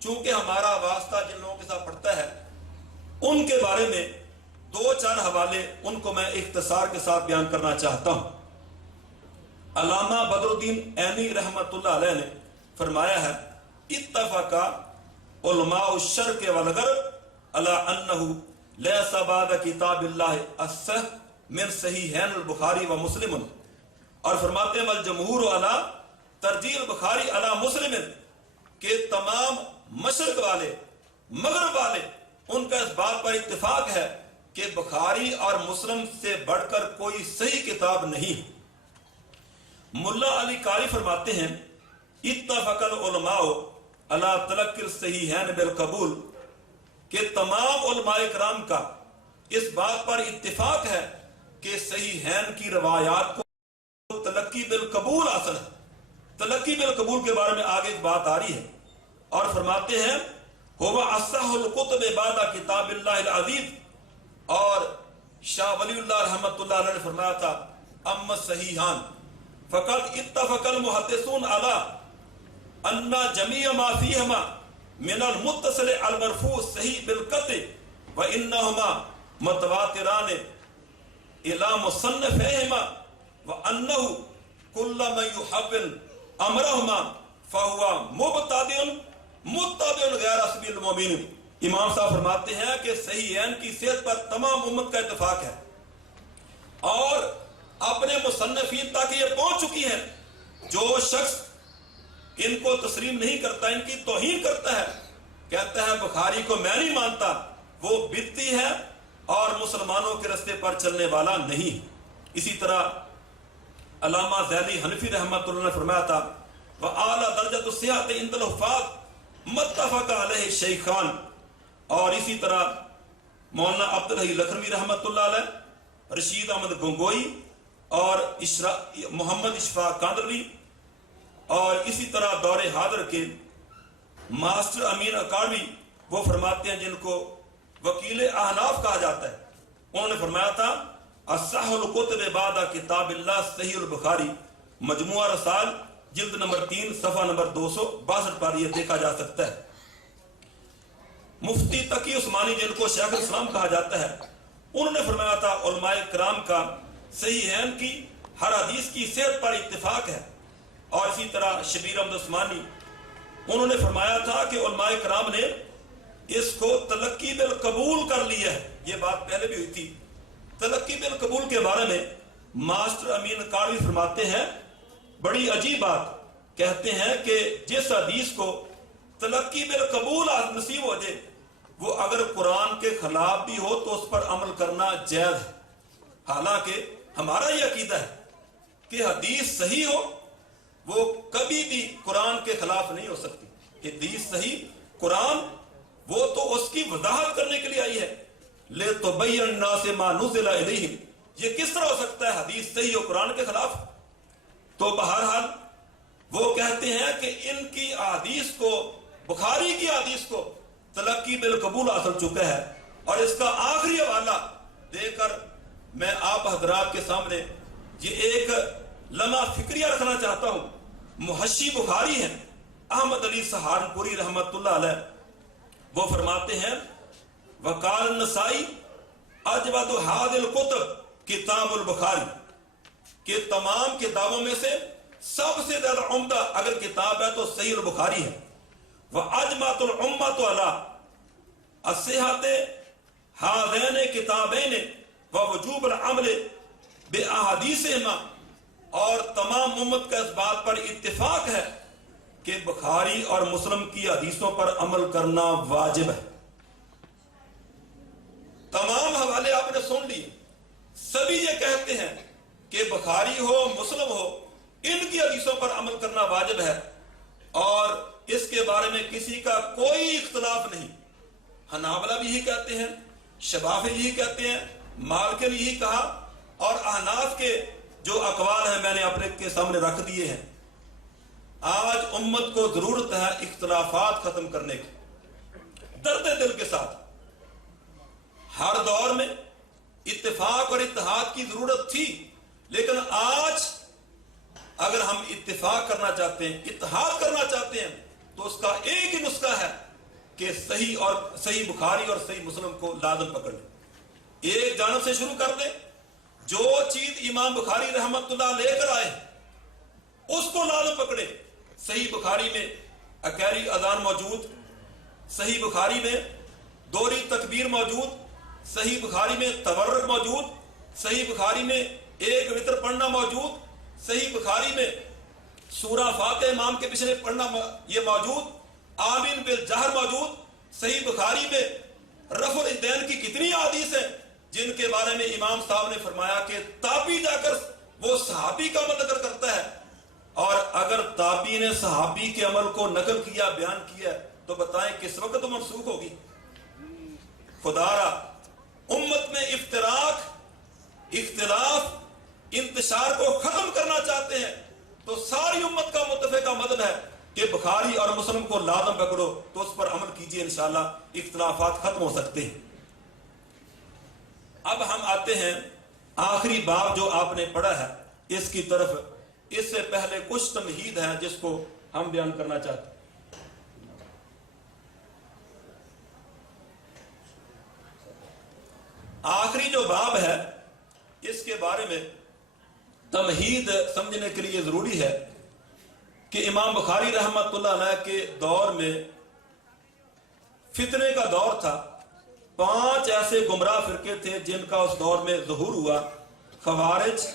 چونکہ ہمارا واسطہ جن لوگوں کے ساتھ پڑھتا ہے ان کے بارے میں 2-4 حوالے ان کو میں اختصار کے ساتھ بیان کرنا چاہتا ہوں. علامہ بدر الدین عینی رحمت اللہ علیہ نے فرمایا ہے اتفق علماء الشرق والغرب علی انہ لیس بعد کتاب اللہ اصح من صحیحین البخاری و مسلم. اور فرماتے ہیں والجمہور علی ترجیح البخاری علی مسلم کہ تمام مشرق والے مغرب والے ان کا اس بات پر اتفاق ہے کہ بخاری اور مسلم سے بڑھ کر کوئی صحیح کتاب نہیں. ملا علی قاری فرماتے ہیں اتفق العلماء علی تلقی الصحیحین بالقبول کہ تمام علماء کرام کا اس بات پر اتفاق ہے کہ صحیحین کی روایات کو تلقی بالقبول حاصل ہے. تلقی بالقبول کے بارے میں آگے ایک بات آ رہی ہے اور فرماتے ہیں هو اصح الکتب بعد کتاب اللہ العزیز. اور شاہ ولی اللہ رحمۃ اللہ علیہ نے فرمایا تھا اما صحیحان فقد اتفق المحدثون علی ان جميع ما فيهما من المتصل المرفوع صحیح بالقطع وانهما متواتران الى مصنفهما وانه كل من يحول امرهما فهو متبع غیر سبیل المؤمنین. امام صاحب فرماتے ہیں کہ صحیحین کی صحت پر تمام امت کا اتفاق ہے اور اپنے مصنفین تک یہ پہنچ چکی ہے. جو شخص ان کو تسلیم نہیں کرتا، ان کی توہین کرتا ہے، کہتا ہے بخاری کو میں نہیں مانتا، وہ بدعتی ہے اور مسلمانوں کے رستے پر چلنے والا نہیں. اسی طرح علامہ ذیلی حنفی رحمۃ اللہ نے فرمایا تھا وَأَعْلَى دَرْجَةُ الصِّحَّةِ عِندَ الْحُفَاظِ مَتَّفَقَ عَلَيْهِ الشَّيْخَانِ. اور اسی طرح مولانا عبدالحی لکھنوی رحمۃ اللہ علیہ، رشید احمد گنگوئی اور محمد اشفاق کاندروی، اور اسی طرح دور حاضر کے ماسٹر امین اکاڑوی وہ فرماتے ہیں جن کو وکیل احناف کہا جاتا ہے، انہوں نے فرمایا تھا اصح الکتب بعد کتاب اللہ صحیح البخاری، مجموعہ رسائل جلد نمبر 3 صفحہ نمبر 262 پر یہ دیکھا جا سکتا ہے. مفتی تقی عثمانی جن کو شیخ الاسلام کہا جاتا ہے، انہوں نے فرمایا تھا علماء کرام کا صحیحین کی ہر حدیث کی صحت پر اتفاق ہے. اور اسی طرح شبیر احمد عثمانی انہوں نے فرمایا تھا کہ علماء کرام نے اس کو تلقی بالقبول کر لیا ہے. یہ بات پہلے بھی ہوئی تھی. تلقی بالقبول کے بارے میں ماسٹر امین کاروی فرماتے ہیں بڑی عجیب بات، کہتے ہیں کہ جس حدیث کو تلقی بالقبول نصیب ہو جائے وہ اگر قرآن کے خلاف بھی ہو تو اس پر عمل کرنا جائز ہے. حالانکہ ہمارا یہ عقیدہ ہے کہ حدیث صحیح ہو وہ کبھی بھی قرآن کے خلاف نہیں ہو سکتی. حدیث صحیح قرآن وہ تو اس کی وضاحت کرنے کے لیے آئی ہے. لِتُبَيِّنَ النَّاسِ مَا نُزِّلَ إِلَيْهِمْ. یہ کس طرح ہو سکتا ہے حدیث صحیح ہو قرآن کے خلاف؟ تو بہرحال وہ کہتے ہیں کہ ان کی احادیث کو، بخاری کی احادیث کو تلقی بالقبول حاصل چکا ہے. اور اس کا آخری حوالہ دے کر میں آپ حضرات کے سامنے یہ ایک لمحہ فکریہ رکھنا چاہتا ہوں. محشی بخاری ہیں احمد علی سہارنپوری رحمت اللہ علیہ، وہ فرماتے ہیں وقال النسائی اجود هذه الكتب کتاب البخاری، کہ تمام کتابوں میں سے سب سے زیادہ عمدہ اگر کتاب ہے تو صحیح البخاری ہے. وَأَجْمَعَتُ الْأُمَّةُ عَلَىٰ الصِّحَّةِ هَذَيْنِ الْكِتَابَيْنِ وَوُجُوبِ الْعَمْلِ بِأَحَادِيثِهِمَا. اور تمام امت کا اس بات پر اتفاق ہے کہ بخاری اور مسلم کی حدیثوں پر عمل کرنا واجب ہے. تمام حوالے آپ نے سن لیے، سبھی یہ کہتے ہیں کہ بخاری ہو مسلم ہو ان کی حدیثوں پر عمل کرنا واجب ہے اور اس کے بارے میں کسی کا کوئی اختلاف نہیں. حنابلہ بھی یہی کہتے ہیں، شفاعی یہی کہتے ہیں، مالک نے یہی کہا، اور احناف کے جو اقوال ہیں میں نے اپنے کے سامنے رکھ دیے ہیں. آج امت کو ضرورت ہے اختلافات ختم کرنے کی، درد دل کے ساتھ. ہر دور میں اتفاق اور اتحاد کی ضرورت تھی، لیکن آج اگر ہم اتفاق کرنا چاہتے ہیں، اتحاد کرنا چاہتے ہیں، تو اس کا ایک ہی نسخہ ہے کہ صحیح بخاری اور صحیح مسلم کو لازم پکڑ لیں. ایک جانب سے شروع کر دیں. جو چیز امام بخاری رحمت اللہ لے کر آئے اس کو لازم پکڑے. صحیح بخاری میں اکیری اذان موجود، صحیح بخاری میں دوہری تکبیر موجود، صحیح بخاری میں تورک موجود، صحیح بخاری میں ایک وتر پڑھنا موجود، صحیح بخاری میں سورہ فاتحہ امام کے پیچھے پڑھنا یہ موجود، آمین بالجہر موجود۔ صحیح بخاری میں رفع الیدین کی کتنی حدیث ہیں جن کے بارے میں امام صاحب نے فرمایا کہ تابعی جا کر وہ صحابی کا عمل نقل کرتا ہے، اور اگر تابعی نے صحابی کے عمل کو نقل کیا، بیان کیا، تو بتائیں کس وقت منسوخ ہوگی؟ خدا را امت میں اختلاف انتشار کو ختم کرنا چاہتے ہیں تو ساری امت کا متفقہ مذہب ہے کہ بخاری اور مسلم کو لازم پکڑو، تو اس پر عمل کیجئے، انشاءاللہ اختلافات ختم ہو سکتے ہیں۔ اب ہم آتے ہیں آخری باب جو آپ نے پڑھا ہے اس کی طرف۔ اس سے پہلے کچھ تمہید ہے جس کو ہم بیان کرنا چاہتے ہیں۔ آخری جو باب ہے اس کے بارے میں تمہید سمجھنے کے لیے ضروری ہے کہ امام بخاری رحمۃ اللہ علیہ کے دور میں فتنے کا دور تھا۔ 5 ایسے گمراہ فرقے تھے جن کا اس دور میں ظہور ہوا: خوارج،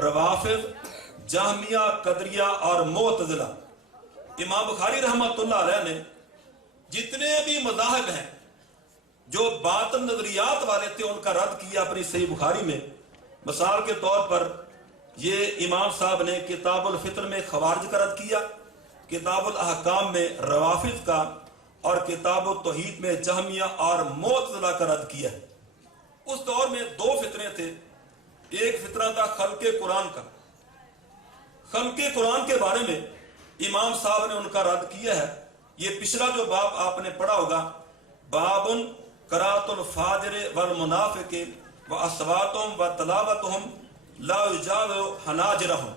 روافض، جہمیہ، قدریہ اور معتزلہ۔ امام بخاری رحمۃ اللہ علیہ نے جتنے بھی مذاہب ہیں جو باطن نظریات والے تھے ان کا رد کیا اپنی صحیح بخاری میں۔ مثال کے طور پر یہ امام صاحب نے کتاب الفطر میں خوارج کا رد کیا، کتاب الاحکام میں روافض کا، اور کتاب التوحید میں جہمیہ اور معتزلہ کا رد کیا۔ اس دور میں 2 فتنے تھے۔ ایک فتنہ تھا خلق قرآن کا۔ خلق قرآن کے بارے میں امام صاحب نے ان کا رد کیا ہے۔ یہ پچھلا جو باب آپ نے پڑھا ہوگا، باب قرات الفاجر والمنافق واصواتهم وتلاوتهم لا يجاوز حناجرهم،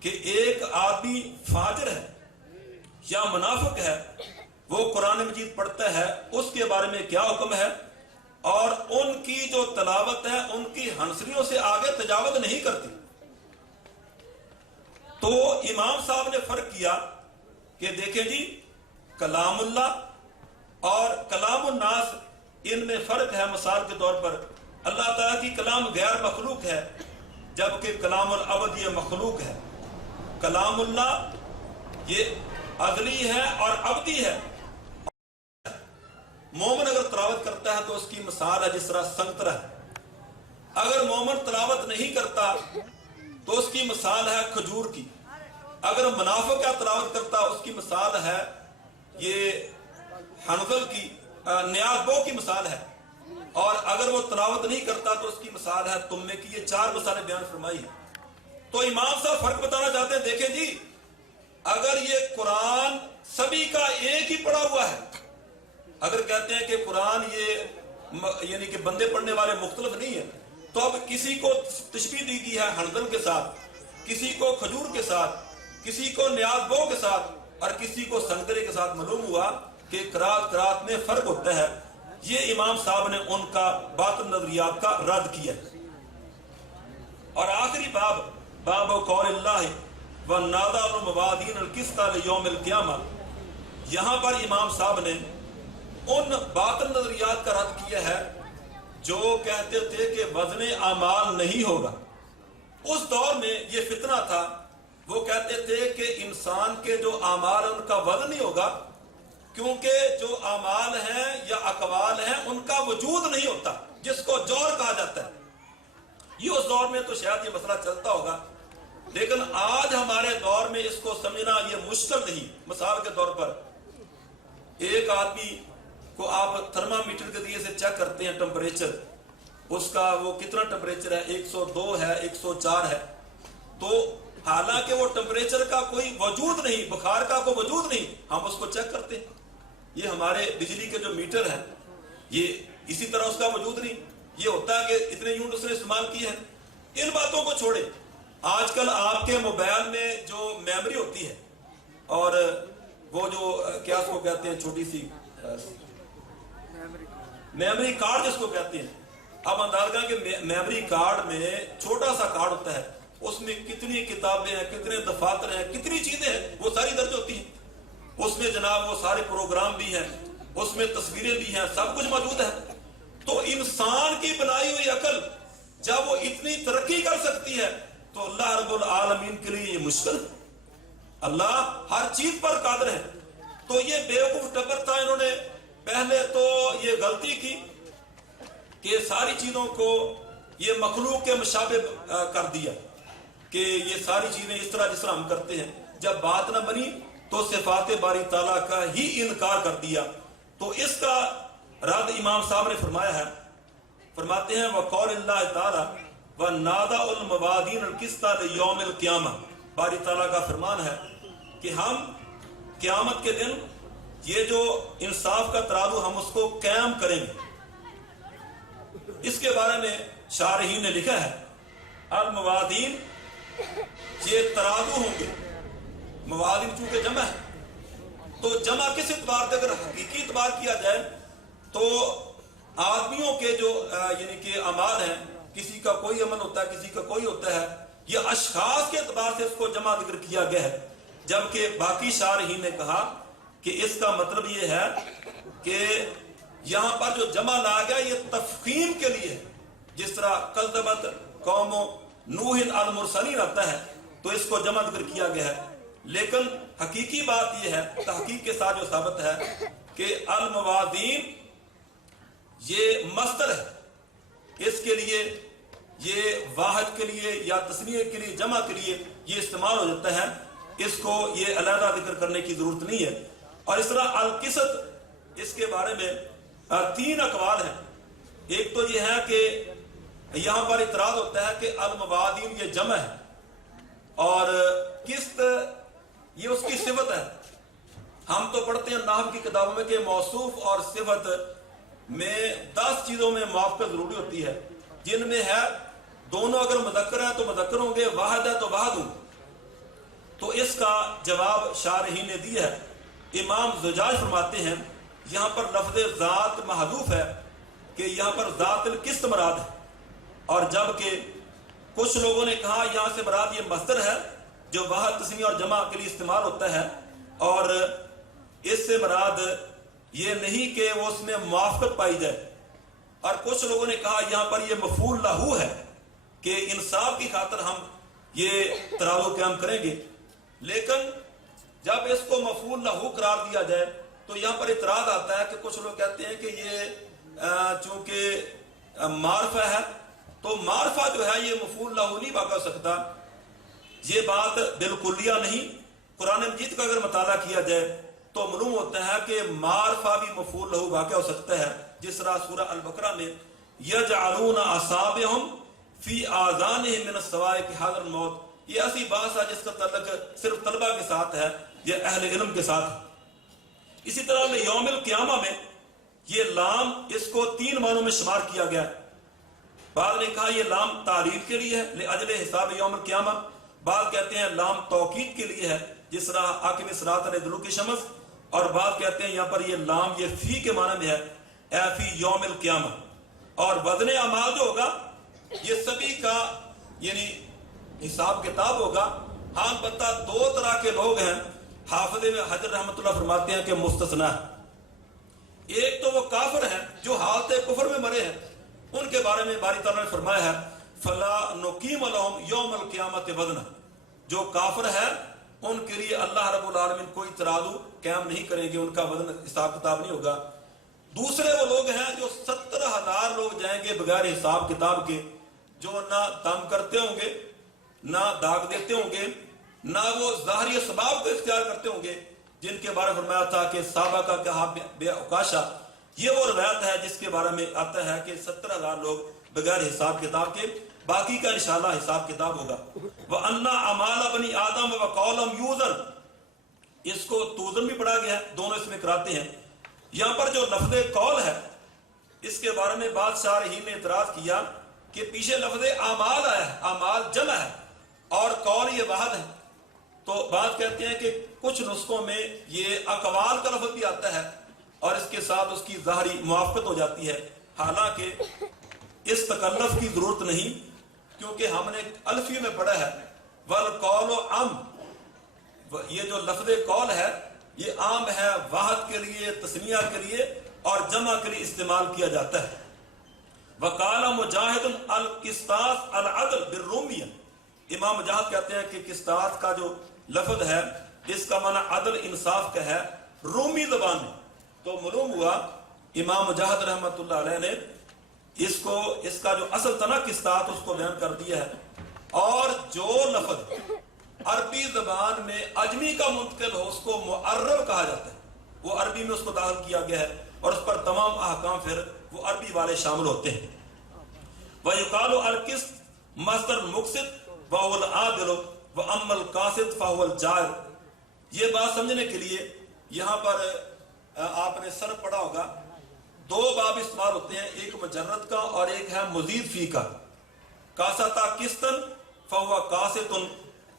کہ ایک آدمی فاجر ہے یا منافق ہے، وہ قرآن مجید پڑھتا ہے، اس کے بارے میں کیا حکم ہے، اور ان کی جو تلاوت ہے ان کی ہنسریوں سے آگے تجاوز نہیں کرتی۔ تو امام صاحب نے فرق کیا کہ دیکھیں جی، کلام اللہ اور کلام الناس ان میں فرق ہے۔ مثال کے طور پر اللہ تعالیٰ کی کلام غیر مخلوق ہے جبکہ کلام العبد یہ مخلوق ہے۔ کلام اللہ یہ ازلی ہے اور ابدی ہے۔ مومن اگر تلاوت کرتا ہے تو اس کی مثال ہے جس طرح سنگترا ہے۔ اگر مومن تلاوت نہیں کرتا تو اس کی مثال ہے کھجور کی۔ اگر منافق کا تلاوت کرتا اس کی مثال ہے یہ حنظل کی، نیاز بو کی مثال ہے، اور اگر وہ تلاوت نہیں کرتا تو اس کی مثال ہے تمے کی۔ یہ 4 مثالیں بیان فرمائی ہیں۔ تو امام صاحب فرق بتانا چاہتے ہیں، دیکھیں جی، اگر یہ قرآن سبھی کا ایک ہی پڑھا ہوا ہے، اگر کہتے ہیں کہ قرآن یہ یعنی کہ بندے پڑھنے والے مختلف نہیں ہیں، تو اب کسی کو تشبیہ دی گئی ہے حنظل کے ساتھ، کسی کو کھجور کے ساتھ، کسی کو نیاز بو کے ساتھ، اور کسی کو سنگترے کے ساتھ۔ معلوم ہوا کہ قرات میں فرق ہوتا ہے۔ یہ امام صاحب نے ان کا باطن نظریات کا رد کیا۔ اور آخری باب، باب قول اللہ وَنَادَى الْمُوَازِينَ الْقِسْطَ لِيَوْمِ الْقِيَامَةِ، یہاں پر امام صاحب نے ان باطن نظریات کا رد کیا ہے جو کہتے تھے کہ وزن اعمال نہیں ہوگا۔ اس دور میں یہ فتنہ تھا، وہ کہتے تھے کہ انسان کے جو اعمال ان کا وزن نہیں ہوگا، کیونکہ جو اعمال ہیں یا اقوال ہیں ان کا وجود نہیں ہوتا، جس کو جوہر کہا جاتا ہے۔ یہ اس دور میں تو شاید یہ مسئلہ چلتا ہوگا، لیکن آج ہمارے دور میں اس کو سمجھنا یہ مشکل نہیں۔ مثال کے طور پر ایک آدمی کو آپ تھرمامیٹر کے ذریعے سے چیک کرتے ہیں ٹمپریچر، اس کا وہ کتنا ٹمپریچر ہے، 102 ہے، 104 ہے، تو حالانکہ وہ ٹمپریچر کا کوئی وجود نہیں، بخار کا کوئی وجود نہیں، ہم اس کو چیک کرتے ہیں۔ یہ ہمارے بجلی کے جو میٹر ہیں یہ اسی طرح اس کا وجود نہیں، یہ ہوتا ہے کہ اتنے یونٹ اس نے استعمال کی ہے۔ ان باتوں کو چھوڑیں، آج کل آپ کے موبائل میں جو میموری ہوتی ہے، اور وہ جو کیا اس کو کہتے ہیں، چھوٹی سی میموری کارڈ جس کو کہتے ہیں، اب اندازہ کہ میموری کارڈ میں چھوٹا سا کارڈ ہوتا ہے، اس میں کتنی کتابیں ہیں، کتنے دفاتر ہیں، کتنی چیزیں ہیں، وہ ساری درج ہوتی ہیں۔ اس میں جناب وہ سارے پروگرام بھی ہیں، اس میں تصویریں بھی ہیں، سب کچھ موجود ہے۔ تو انسان کی بنائی ہوئی عقل جب وہ اتنی ترقی کر سکتی ہے تو اللہ رب العالمین کے لیے یہ مشکل ہے۔ اللہ ہر چیز پر قادر ہے. تو یہ بیوقوف ٹبر تھا، انہوں نے پہلے تو یہ غلطی کی کہ ساری چیزوں کو یہ مخلوق کے مشابہ کر دیا کہ یہ ساری چیزیں اس طرح جس طرح ہم کرتے ہیں. جب بات نہ بنی تو صفات باری تعالیٰ کا ہی انکار کر دیا. تو اس کا رد امام صاحب نے فرمایا ہے، فرماتے ہیں وقول اللہ تعالیٰ وَنَادَعُ الْمَوَازِينَ الْقِسْطَ لِيَوْمِ الْقِيَامَةِ. باری تعالیٰ کا فرمان ہے کہ ہم قیامت کے دن یہ جو انصاف کا ترازو ہم اس کو قائم کریں گے. اس کے بارے میں شارحین نے لکھا ہے الموازین، یہ ترازو ہوں گے. موازین چونکہ جمع ہے تو جمع کس اعتبار سے اگر حقیقی اعتبار کیا جائے تو آدمیوں کے جو یعنی کہ اعمال ہیں، کسی کا کوئی عمل ہوتا ہے کسی کا کوئی ہوتا ہے، یہ اشخاص کے اعتبار سے اس کو جمع ذکر کیا گیا ہے. جبکہ باقی شارحین نے کہا کہ اس کا مطلب یہ ہے کہ یہاں پر جو جمع لایا گیا یہ تفخیم کے لیے ہے. جس طرح کذبت قوم نوح المرسلین آتا ہے تو اس کو جمع ذکر کیا گیا ہے. لیکن حقیقی بات یہ ہے، تحقیق کے ساتھ جو ثابت ہے کہ الموازین یہ مصدر ہے. اس کے لیے یہ واحد کے لیے یا تثنیہ کے لیے جمع کے لیے یہ استعمال ہو جاتا ہے. اس کو یہ علیحدہ ذکر کرنے کی ضرورت نہیں ہے. اور اس طرح القسط، اس کے بارے میں 3 اقوال ہیں. ایک تو یہ ہے کہ یہاں پر اعتراض ہوتا ہے کہ الموازین یہ جمع ہے اور قسط یہ اس کی صفت ہے. ہم تو پڑھتے ہیں نحو کی کتابوں میں کہ موصوف اور صفت میں 10 چیزوں میں موافقت ضروری ہوتی ہے، جن میں ہے دونوں اگر مذکر ہیں تو مذکر ہوں گے، واحد ہے تو واحد ہوں. تو اس کا جواب شارحین نے دیا ہے. امام زجاج فرماتے ہیں یہاں پر لفظ ذات محذوف ہے کہ یہاں پر ذات القسط مراد ہے. اور جبکہ کچھ لوگوں نے کہا یہاں سے مراد یہ مصدر ہے جو واحد تثنیہ اور جمع کے لیے استعمال ہوتا ہے، اور اس سے مراد یہ نہیں کہ وہ اس میں موافقت پائی جائے. اور کچھ لوگوں نے کہا یہاں پر یہ مفعول لہو ہے کہ انصاف کی خاطر ہم یہ ترازو قائم کریں گے. لیکن جب اس کو مفعول لہو قرار دیا جائے تو یہاں پر اعتراض آتا ہے کہ کچھ لوگ کہتے ہیں کہ یہ چونکہ معرفہ ہے تو معرفہ جو ہے یہ مفعول لہو نہیں واقع ہو سکتا. یہ بات بالکلیہ نہیں. قرآن مجید کا اگر مطالعہ کیا جائے تو معلوم ہوتا ہے کہ معرفہ بھی مفعول لہو واقع ہو سکتا ہے. جس طرح سورہ البقرہ میں یجعلون اصابعهم فی آذانہم من الصواعق حذر الموت، یہ ایسی بات ہے جس کا تعلق صرف طلبہ کے ساتھ ہے یا اہل علم کے ساتھ. اسی طرح یوم القیامہ میں یہ لام اس کو 3 معنوں میں شمار کیا گیا ہے. بعض نے کہا یہ لام تعریف کے لیے ہے لأجل حساب یوم القیامہ، بعض کہتے ہیں لام توکید کے لیے ہے جس طرح عاقب صراط علی دلوک شمس، اور بعض کہتے ہیں یہاں پر یہ لام یہ فی کے معنی میں ہے اے فی یوم القیامہ. اور وزن اعمال جو ہوگا یہ سبھی کا یعنی حساب کتاب ہوگا. ہاں البتہ 2 طرح کے لوگ ہیں، حافظ میں حجر رحمۃ اللہ فرماتے ہیں کہ مستثنا ہے. ایک تو وہ کافر ہیں جو حالت کفر میں مرے ہیں، ان کے بارے میں باری تعالیٰ نے فرمایا ہے فلا نقیم لهم یوم القیامت وزنا. جو کافر ہے ان کے لیے اللہ رب العالمین کوئی ترازو قائم نہیں کریں گے، ان کا وزن حساب کتاب نہیں ہوگا. دوسرے وہ لوگ ہیں جو 70,000 لوگ جائیں گے بغیر حساب کتاب کے، جو نہ دم کرتے ہوں گے، نہ داغ دیتے ہوں گے، نہ وہ ظاہری اسباب کو اختیار کرتے ہوں گے، جن کے بارے میں فرمایا تھا کہ صحابہ کا کہا بے اوکاشا. یہ وہ روایت ہے جس کے بارے میں آتا ہے کہ 70,000 لوگ بغیر حساب کتاب کے، باقی کا انشاءاللہ حساب کتاب ہوگا. وَأَنَّ أَعْمَالَ بَنِي آدَمَ وَقَوْلَهُمْ يُوزَنُ، اس کو توزن بھی پڑھا گیا ہے، دونوں اس میں کراتے ہیں. یہاں پر جو لفظ قول ہے اس کے بارے میں بادشاہ رحیم نے اعتراض کیا کہ پیچھے لفظ اعمال آیا ہے، اعمال جمع ہے اور قول یہ واحد ہے. تو بات کہتے ہیں کہ کچھ نسخوں میں یہ اقوال کا لفظ بھی آتا ہے اور اس کے ساتھ اس کی ظاہری موافقت ہو جاتی ہے. حالانکہ اس تکلف کی ضرورت نہیں، کیونکہ ہم نے الفی میں پڑھا ہے والقول عام. یہ جو لفظ قول ہے یہ عام ہے، واحد کے لیے، تثنیہ کے لیے اور جمع کے لیے استعمال کیا جاتا ہے. وقال مجاہد القسطاس العدل بالرومیہ، امام مجاہد کہتے ہیں کہ قسطاس کا جو لفظ ہے اس کا معنی عدل انصاف کا ہے رومی زبان میں. تو معلوم ہوا امام مجاہد رحمۃ اللہ علیہ نے اس کا جو اصل تھا نا قسطات اس کو بیان کر دیا ہے. اور جو لفظ عربی زبان میں اجمی کا منتقل ہو اس کو معرب کہا جاتا ہے، وہ عربی میں اس کو داخل کیا گیا ہے اور اس پر تمام احکام پھر وہ عربی والے شامل ہوتے ہیں. وَيُقَالُ الْقِسْطُ مصدر مقسط وَهُوَ الْعَادِلُ وَأَمَّا الْقَاسِطُ فَهُوَ الْجَائِرُ. یہ بات سمجھنے کے لیے یہاں پر آپ نے سر پڑھا ہوگا، دو باب استعمال ہوتے ہیں، ایک مجرد کا اور ایک ہے مزید فی کا. قاسطا قسطن فهو قاسط.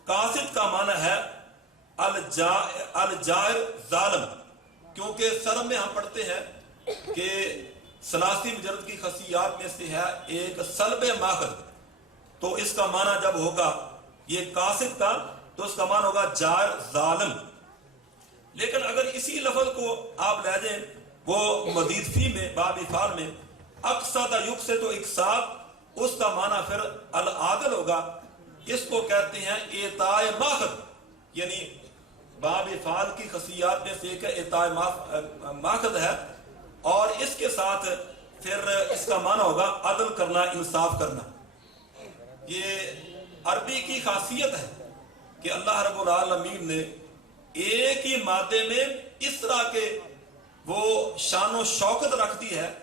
قاسط کا معنی ہے الجائر ظالم، کیونکہ سر میں ہم پڑھتے ہیں کہ ثلاثی مجرد کی خصیات میں سے ہے ایک سلب ماخذ. تو اس کا معنی جب ہوگا یہ قاسط کا تو اس کا معنی ہوگا جائر ظالم. لیکن اگر اسی لفظ کو آپ لے جائیں وہ مزید فی میں باب افعال میں اقصد یقصد اقصاد، اس کا معنی پھر العادل ہوگا. اس کو کہتے ہیں اعطاء ماخذ، یعنی باب افعال کی خصیات میں سے ایک اعطاء ماخذ ہے اور اس کے ساتھ پھر اس کا معنی ہوگا عدل کرنا، انصاف کرنا. یہ عربی کی خاصیت ہے کہ اللہ رب العالمین نے ایک ہی مادے میں اس طرح کے وہ شان و شوکت رکھ دی ہے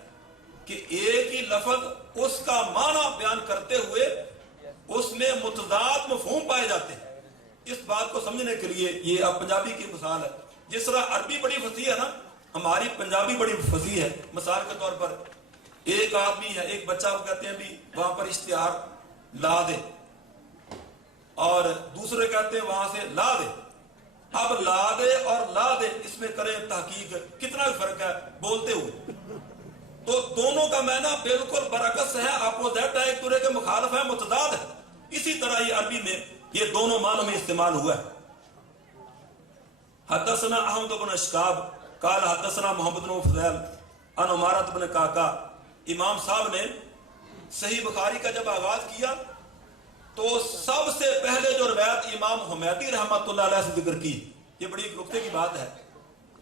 کہ ایک ہی لفظ اس کا معنی بیان کرتے ہوئے اس میں متضاد مفہوم پائے جاتے ہیں. اس بات کو سمجھنے کے لیے یہ اب پنجابی کی مثال ہے. جس طرح عربی بڑی فصیح ہے نا، ہماری پنجابی بڑی فصیح ہے. مثال کے طور پر ایک آدمی ہے، ایک بچہ کو کہتے ہیں بھی وہاں پر اشتہار لا دے، اور دوسرے کہتے ہیں وہاں سے لا دے. اب لا دے اور لا دے اس میں کریں تحقیق کتنا فرق ہے بولتے ہوئے، تو دونوں کا معنی بالکل برعکس ہے، اپوزٹ ہے، ایک دوسرے کے مخالف ہے، متضاد ہے. اسی طرح یہ عربی میں یہ دونوں معنوں میں استعمال ہوا ہے. حدثنا احمد بن اشکاب قال حدثنا محمد بن فضیل عن عمارت بن کاکا. امام صاحب نے صحیح بخاری کا جب آغاز کیا تو سب سے پہلے جو روایت امام حمیدی رحمۃ اللہ علیہ سے ذکر کی، یہ بڑی نکتے کی بات ہے.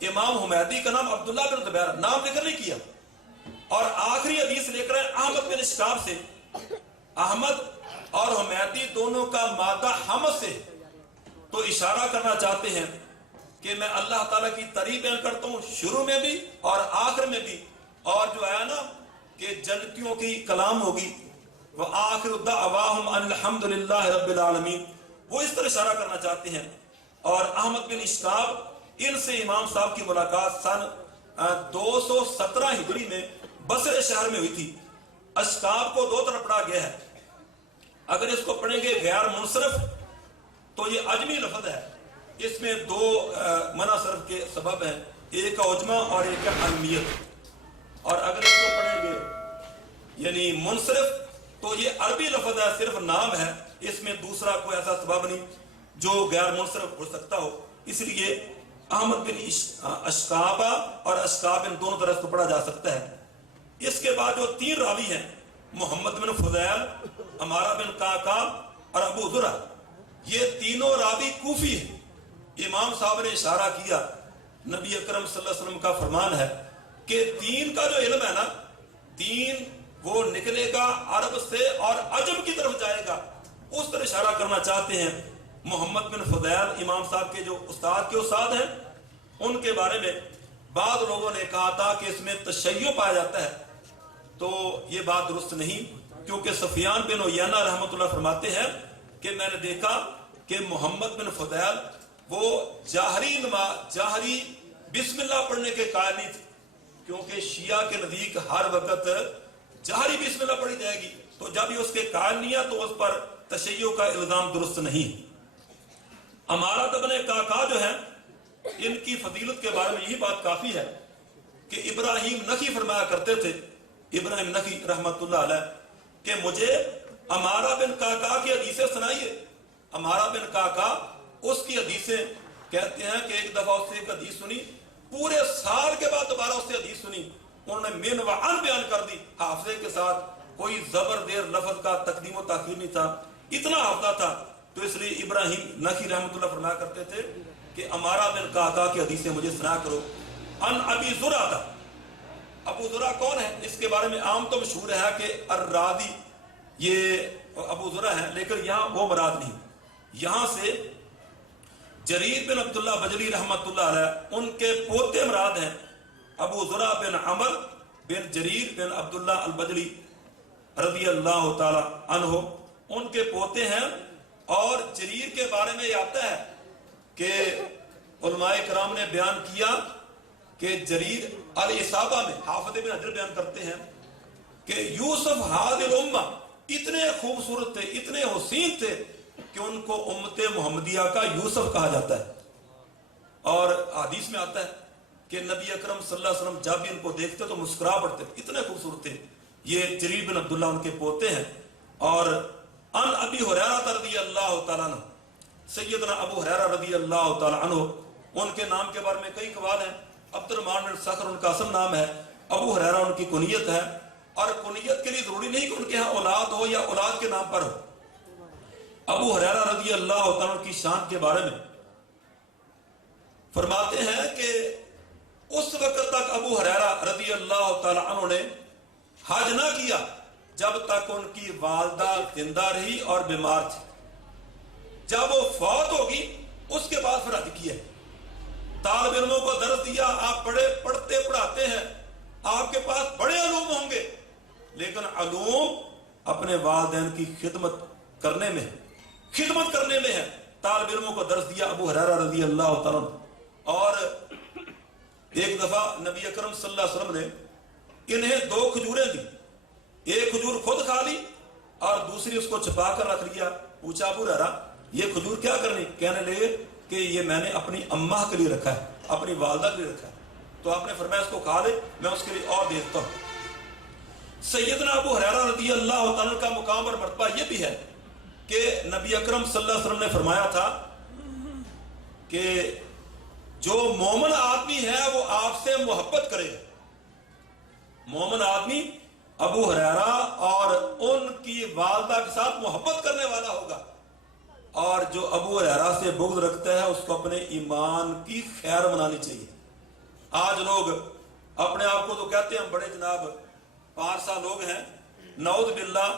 امام حمیدی کا نام عبداللہ بن زبیر، نام ذکر نہیں کیا، اور آخری حدیث لے کر احمد بن اشکاب سے. احمد اور حمیدی دونوں کا مادہ حمد سے، تو اشارہ کرنا چاہتے ہیں کہ میں اللہ تعالیٰ کی تعریف بیان کرتا ہوں شروع میں بھی اور آخر میں بھی، اور جو ہے نا کہ جنتیوں کی کلام ہوگی وآخر دعواہم ان الحمد للہ رب العالمین، وہ اس طرح اشارہ کرنا چاہتے ہیں. اور احمد بن اشکاب ان سے امام صاحب کی ملاقات سن 217 ہجری میں بصرے شہر میں ہوئی تھی. اشکاب کو دو طرح پڑھا گیا ہے. اگر اس کو پڑھیں گے غیر منصرف تو یہ عجمی لفظ ہے، اس میں دو منع صرف کے سبب ہیں، ایک عجمہ اور ایک علمیت. اور اگر اس کو پڑھیں گے یعنی منصرف تو یہ عربی لفظ ہے، صرف نام ہے، اس میں دوسرا کوئی ایسا سبب نہیں جو غیر منصرف ہو سکتا ہو. اس لیے احمد بن اشکابہ اور اشکاب ان دونوں طرح کو پڑھا جا سکتا ہے. اس کے بعد جو تین راوی ہیں محمد بن فضیل، عمارہ بن کاکا اور ابو ذرہ، یہ تینوں راوی کوفی ہیں. امام صاحب نے اشارہ کیا، نبی اکرم صلی اللہ علیہ وسلم کا فرمان ہے کہ دین کا جو علم ہے نا، دین وہ نکلے گا عرب سے اور عجم کی طرف جائے گا. اس طرح اشارہ کرنا چاہتے ہیں. محمد بن فضیل امام صاحب کے جو استاد کے استاد ہیں، ان کے بارے میں بعض لوگوں نے کہا تھا کہ اس میں تشیع پایا جاتا ہے، تو یہ بات درست نہیں، کیونکہ سفیان بن عیینہ رحمۃ اللہ فرماتے ہیں کہ میں نے دیکھا کہ محمد بن فضیل وہ جاہری بسم اللہ پڑھنے کے قائل نہیں تھے، کیونکہ شیعہ کے نزدیک ہر وقت جاہری بسم اللہ پڑھی جائے گی، تو جب یہ اس کے قائل نہیں ہے تو اس پر تشیع کا الزام درست نہیں. عمارہ بن کاکا جو ہیں، ان کی فضیلت کے بارے میں یہی بات کافی ہے کہ ابراہیم نخی فرمایا کرتے تھے، ابراہیم نخی رحمت اللہ علیہ، کہ مجھے عمارہ بن کاکا کی حدیثیں سنائیے. عمارہ بن کاکا اس کی حدیثیں کہتے ہیں کہ ایک دفعہ اس سے ایک حدیث سنی، پورے سال کے بعد دوبارہ اس سے حدیث سنی، انہوں نے من و عن بیان کر دی، حافظے کے ساتھ، کوئی زبر دیر لفظ کا تقدیم و تاخیر نہیں تھا، اتنا حافظہ تھا. تو اس لیے ابراہیم نخی رحمت اللہ فرمایا کرتے تھے کہ امارہ بن قعقاع کی حدیث مجھے سنا کرو. ان ابی زرع تھا. ابو زرع کون ہے؟ اس کے بارے میں عام تو مشہور ہے کہ الرادی یہ ابو زرع ہے، لیکن یہاں وہ مراد نہیں. یہاں سے جریر بن عبداللہ بجلی رحمت اللہ علیہ ان کے پوتے مراد ہیں. ابو زرع بن عمر بن جریر بن عبداللہ البجلی رضی اللہ تعالی عنہ ان کے پوتے ہیں. اور جریر کے بارے میں یہ آتا ہے کہ علماء کرام نے بیان کیا کہ جریر الاصابہ میں حافظ ابن حجر بیان کرتے ہیں کہ یوسف ہذ الامہ اتنے خوبصورت تھے، اتنے حسین تھے کہ ان کو امت محمدیہ کا یوسف کہا جاتا ہے. اور حدیث میں آتا ہے کہ نبی اکرم صلی اللہ علیہ وسلم جب بھی ان کو دیکھتے تو مسکرا پڑتے، اتنے خوبصورت تھے. یہ جریر بن عبداللہ ان کے پوتے ہیں. اور ان ابی ہریرہ رضی اللہ تعالیٰ عنہ، سیدنا ابو ہریرہ رضی اللہ تعالیٰ عنہ ان کے نام کے بارے میں کئی قوال ہیں. عبد الرحمن بن صخر ان کا اصل نام ہے، ابو ہریرہ ان کی کنیت ہے. اور کنیت کے لیے ضروری نہیں کہ ان کے ہاں اولاد ہو یا اولاد کے نام پر ہو. ابو ہریرہ رضی اللہ تعالیٰ کی شان کے بارے میں فرماتے ہیں کہ اس وقت تک ابو ہریرہ رضی اللہ تعالیٰ عنہ نے حج نہ کیا جب تک ان کی والدہ زندہ رہی اور بیمار تھی. جب وہ فوت ہوگی اس کے بعد پھر حج کیا. طالب علموں کو درس دیا، آپ پڑھتے پڑھاتے ہیں، آپ کے پاس بڑے علوم ہوں گے، لیکن علوم اپنے والدین کی خدمت کرنے میں ہے. طالب علموں کو درس دیا ابو ہریرہ رضی اللہ تعالیٰ. اور ایک دفعہ نبی اکرم صلی اللہ علیہ وسلم نے انہیں 2 کھجوریں دی. ایک کھجور خود کھا لی اور دوسری اس کو چھپا کر رکھ لیا. پوچھا ابو ہریرہ یہ کھجور کیا کرنی؟ کہنے لگے کہ یہ میں نے اپنی اماں کے لیے رکھا ہے، اپنی والدہ کے لیے رکھا ہے. تو آپ نے فرمایا اس کو کھا لے، میں اس کے لیے اور دیتا ہوں. سیدنا ابو ہریرہ رضی اللہ تعالیٰ کا مقام اور مرتبہ یہ بھی ہے کہ نبی اکرم صلی اللہ علیہ وسلم نے فرمایا تھا کہ جو مومن آدمی ہے وہ آپ سے محبت کرے گا. مومن آدمی ابو ہریرہ اور ان کی والدہ کے ساتھ محبت کرنے والا ہوگا. اور جو ابو ہریرہ سے بغض رکھتا ہے اس کو اپنے ایمان کی خیر منانی چاہیے. آج لوگ اپنے آپ کو تو کہتے ہیں ہم بڑے جناب پارسا لوگ ہیں. نعوذ باللہ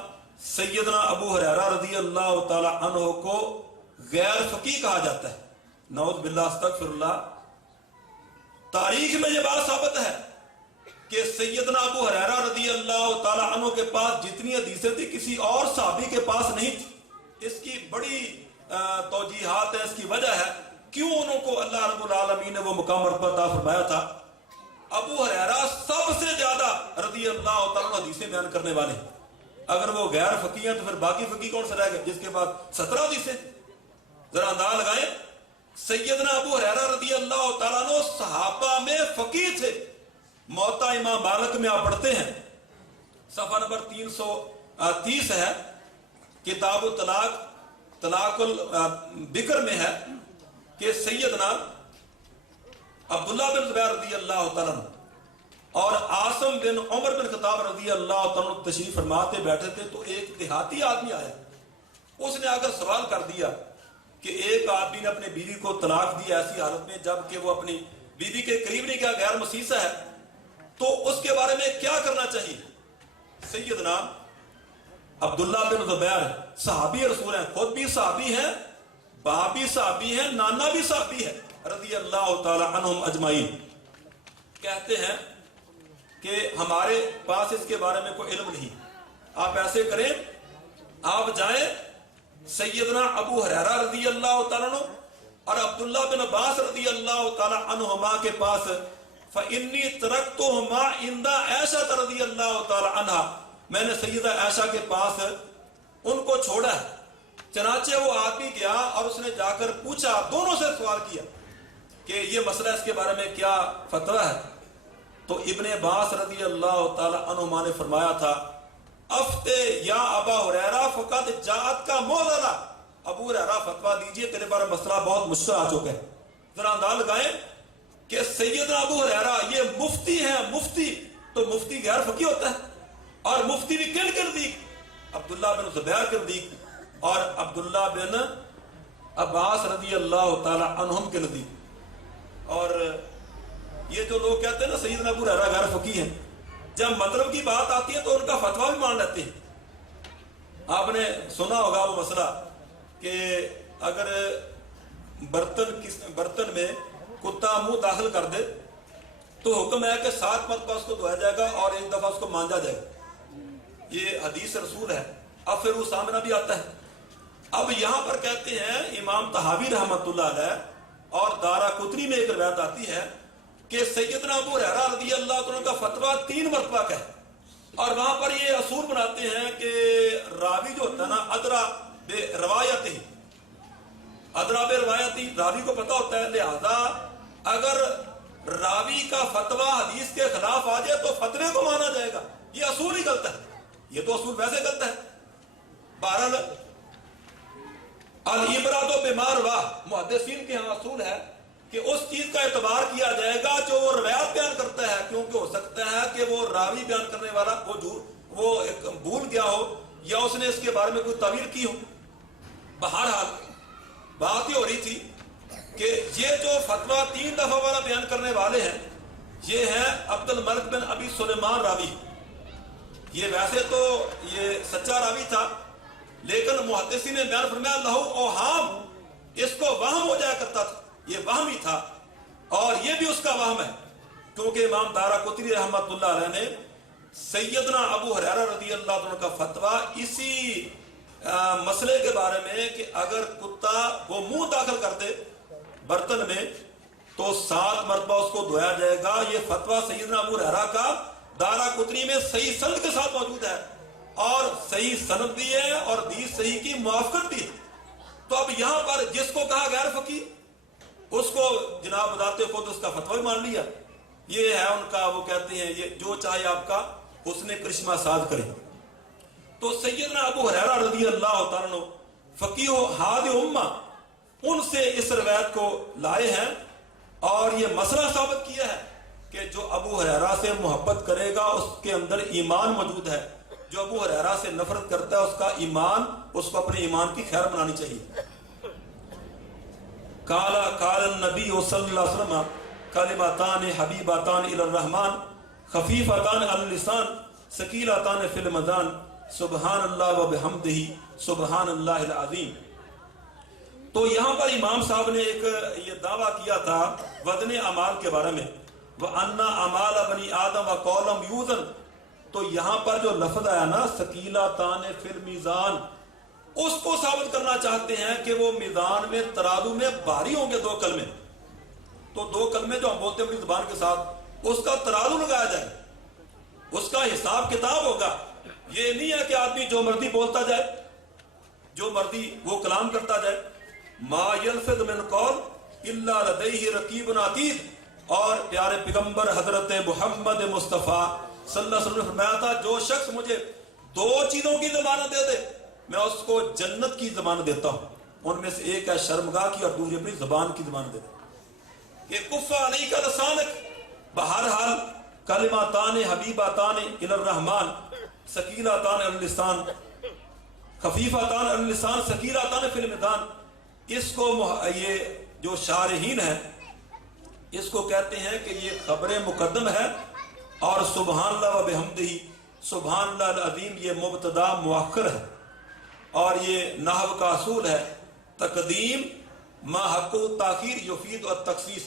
سیدنا ابو ہریرہ رضی اللہ تعالی عنہ کو غیر فقیہ کہا جاتا ہے. نعوذ باللہ استغفر اللہ. تاریخ میں یہ بات ثابت ہے کہ سیدنا ابو ہریرہ رضی اللہ تعالی عنہ کے پاس جتنی حدیثیں تھی کسی اور صحابی کے پاس نہیں تھی. اس کی بڑی توجیحات ہے، اس کی وجہ ہے کیوں انہوں کو اللہ رب العالمین نے وہ مقام مرتبہ عطا فرمایا تھا. ابو ہریرہ سب سے زیادہ رضی اللہ تعالیٰ حدیثیں بیان کرنے والے ہیں. اگر وہ غیر فقیہ ہیں تو پھر باقی فقیہ کون سے رہ گئے جس کے بعد 17 حدیثیں؟ ذرا اندازہ لگائیں. سیدنا ابو ہریرہ رضی اللہ تعالیٰ عنہ صحابہ میں فقیہ تھے. موطا امام مالک میں آپ پڑھتے ہیں، صفحہ نمبر 330 ہے، کتاب الطلاق طلاق البکر میں ہے کہ سیدنا عبداللہ بن زبیر رضی اللہ تعالیٰ اور عاصم بن عمر بن خطاب رضی اللہ تعالیٰ تشریف فرماتے بیٹھے تھے تو ایک دیہاتی آدمی آیا. اس نے آ کر سوال کر دیا کہ ایک آدمی نے اپنی بیوی کو طلاق دی ایسی حالت میں جب کہ وہ اپنی بیوی کے قریب نہیں گیا، غیر مسیسہ ہے، تو اس کے بارے میں کیا کرنا چاہیے؟ سیدنا عبداللہ بن زبیر صحابی رسول ہیں، خود بھی صحابی ہیں، باپ بھی صحابی ہیں، نانا بھی صحابی ہے رضی اللہ تعالی عنہم اجمعین. کہتے ہیں کہ ہمارے پاس اس کے بارے میں کوئی علم نہیں. آپ ایسے کریں، آپ جائیں سیدنا ابو ہریرہ رضی اللہ تعالیٰ عنہ اور عبداللہ بن عباس رضی اللہ تعالیٰ عنہما کے پاس. فَإِنِّي تَرَكْتُهُمَا عِنْدَ عائشہ رضی اللہ تعالیٰ عنہا، میں نے سیدہ عائشہ کے پاس ان کو چھوڑا ہے. چنانچہ وہ آدمی گیا اور اس نے جا کر پوچھا، دونوں سے سوال کیا کہ یہ مسئلہ اس کے بارے میں کیا فتویٰ ہے. تو ابن عباس رضی اللہ تعالیٰ عنہما نے فرمایا تھا، افتے یا ابا ہریرہ فقط جاءت کا مولانا، ابو ہریرہ فتویٰ دیجئے، تیرے بارے مسئلہ بہت مشکل آ چکا ہے. ذرا انداز لگائیں کہ سیدنا ابو ہریرہ یہ مفتی ہیں. مفتی تو مفتی غیر فقیہ ہوتا ہے، اور مفتی بھی کن کے نزدیک؟ عبداللہ بن زبیر کے نزدیک اور عبداللہ بن عباس رضی اللہ تعالی عنہم کے نزدیک۔ اور یہ جو لوگ کہتے ہیں نا سیدنا ابو ہریرہ غیر فقیہ ہیں، جب مطلب کی بات آتی ہے تو ان کا فتویٰ بھی مان لیتے ہیں۔ آپ نے سنا ہوگا وہ مسئلہ کہ اگر برتن میں کتا منہ داخل کر دے تو حکم ہے کہ 7 مرتبہ اس کو دھویا جائے گا اور 1 دفعہ اس کو مانجا جائے گا، یہ حدیث رسول ہے۔ اب پھر وہ سامنا بھی آتا ہے۔ اب یہاں پر کہتے ہیں امام طحاوی رحمۃ اللہ علیہ اور دارقطنی میں ایک روایت آتی ہے کہ سیدنا ابو ہریرہ رضی اللہ عنہ کا فتویٰ 3 مرتبہ کا ہے، اور وہاں پر یہ اصول بناتے ہیں کہ راوی جو ہوتا ہے نا ادرا بے روایتی، راوی کو پتہ ہوتا ہے، لہذا اگر راوی کا فتویٰ حدیث کے خلاف آ جائے تو فتوے کو مانا جائے گا۔ یہ اصول ہی غلط ہے، یہ تو اصول ویسے غلط ہے۔ بہرحال العبرۃ بما رواہ، محدثین کے ہاں اصول ہے کہ اس چیز کا اعتبار کیا جائے گا جو وہ روایت بیان کرتا ہے، کیونکہ ہو سکتا ہے کہ وہ راوی بیان کرنے والا وہ بھول گیا ہو یا اس نے اس کے بارے میں کوئی تعویل کی ہو۔ بہرحال بات یہ ہو رہی تھی کہ یہ جو فتویٰ 3 دفعہ والا بیان کرنے والے ہیں یہ ہیں عبد الملک بن ابی سلیمان راوی۔ یہ ویسے تو یہ سچا راوی تھا، لیکن محدثین نے بیان فرمایا لہو اوہام، اس کو وہم ہو جایا کرتا تھا، یہ وہم ہی تھا، اور یہ بھی اس کا وہم ہے کیونکہ امام دارقطنی رحمۃ اللہ علیہ نے سیدنا ابو ہریرہ رضی اللہ عنہ کا فتویٰ اسی مسئلے کے بارے میں کہ اگر کتا وہ منہ داخل کر دے برتن میں تو 7 مرتبہ اس کو دھویا جائے گا، یہ فتویٰ سیدنا ابو ہریرہ کا دارقطنی میں صحیح سند کے ساتھ موجود ہے، اور صحیح سند بھی ہے اور حدیث صحیح کی موافقت بھی ہے۔ تو اب یہاں پر جس کو کہا غیر فقیہ اس کو جناب بتاتے خود اس کا فتویٰ مان لیا، یہ ہے ان کا، وہ کہتے ہیں یہ جو چاہے آپ کا اس نے کرشمہ ساز کرے۔ تو سیدنا ابو ہریرہ رضی اللہ تعالیٰ عنہ فقیہ ہادی امہ، ان سے اس روایت کو لائے ہیں اور یہ مسئلہ ثابت کیا ہے کہ جو ابو ہریرہ سے محبت کرے گا اس کے اندر ایمان موجود ہے، جو ابو ہریرہ سے نفرت کرتا ہے اس کا ایمان، اس کو اپنے ایمان کی خیر بنانی چاہیے۔ قال النبی صلی اللہ علیہ وسلم کلمتان حبیبتان الی الرحمن خفیفتان علی اللسان ثقیلتان فی المیزان سبحان اللہ و بحمدہ سبحان اللہ العظیم۔ تو یہاں پر امام صاحب نے ایک یہ دعویٰ کیا تھا وزن اعمال کے بارے میں، وَأَنَّ أَعْمَالَ بَنِي آدَمَ وَقَوْلًا يُوزَنُ، تو یہاں پر جو لفظ آیا نا ثقیلتان فی المیزان، اس کو ثابت کرنا چاہتے ہیں کہ وہ میزان میں ترازو میں بھاری ہوں گے 2 کلمے، تو 2 کلمے جو ہم بولتے ہیں اپنی زبان کے ساتھ اس کا ترازو لگایا جائے، اس کا حساب کتاب ہوگا۔ یہ نہیں ہے کہ آدمی جو مرضی بولتا جائے، جو مرضی وہ کلام کرتا جائے۔ ما یلفظ من قول الا لدیہ رقیب عتید، اور پیارے پیغمبر حضرت محمد مصطفیٰ صلی اللہ علیہ وسلم نے فرمایا تھا جو شخص مجھے 2 چیزوں کی ضمانت دے دے میں اس کو جنت کی ضمانت دیتا ہوں، ان میں سے ایک ہے شرمگاہ کی اور دوسری اپنی زبان کی ضمانت دیتا ہوں۔ کہ کف علیک لسانک، بہرحال کلمتان حبیبتان الی الرحمن ثقیلتان علی اللسان خفیفتان علی اللسان ثقیلتان فی المیزان، اس کو یہ جو شارحین ہیں اس کو کہتے ہیں کہ یہ خبر مقدم ہے، اور سبحان اللہ و بحمدہ سبحان اللہ العظیم یہ مبتدا مؤخر ہے، اور یہ نحو کا اصول ہے تقدیم ما حق تاخیر یفید التخصیص،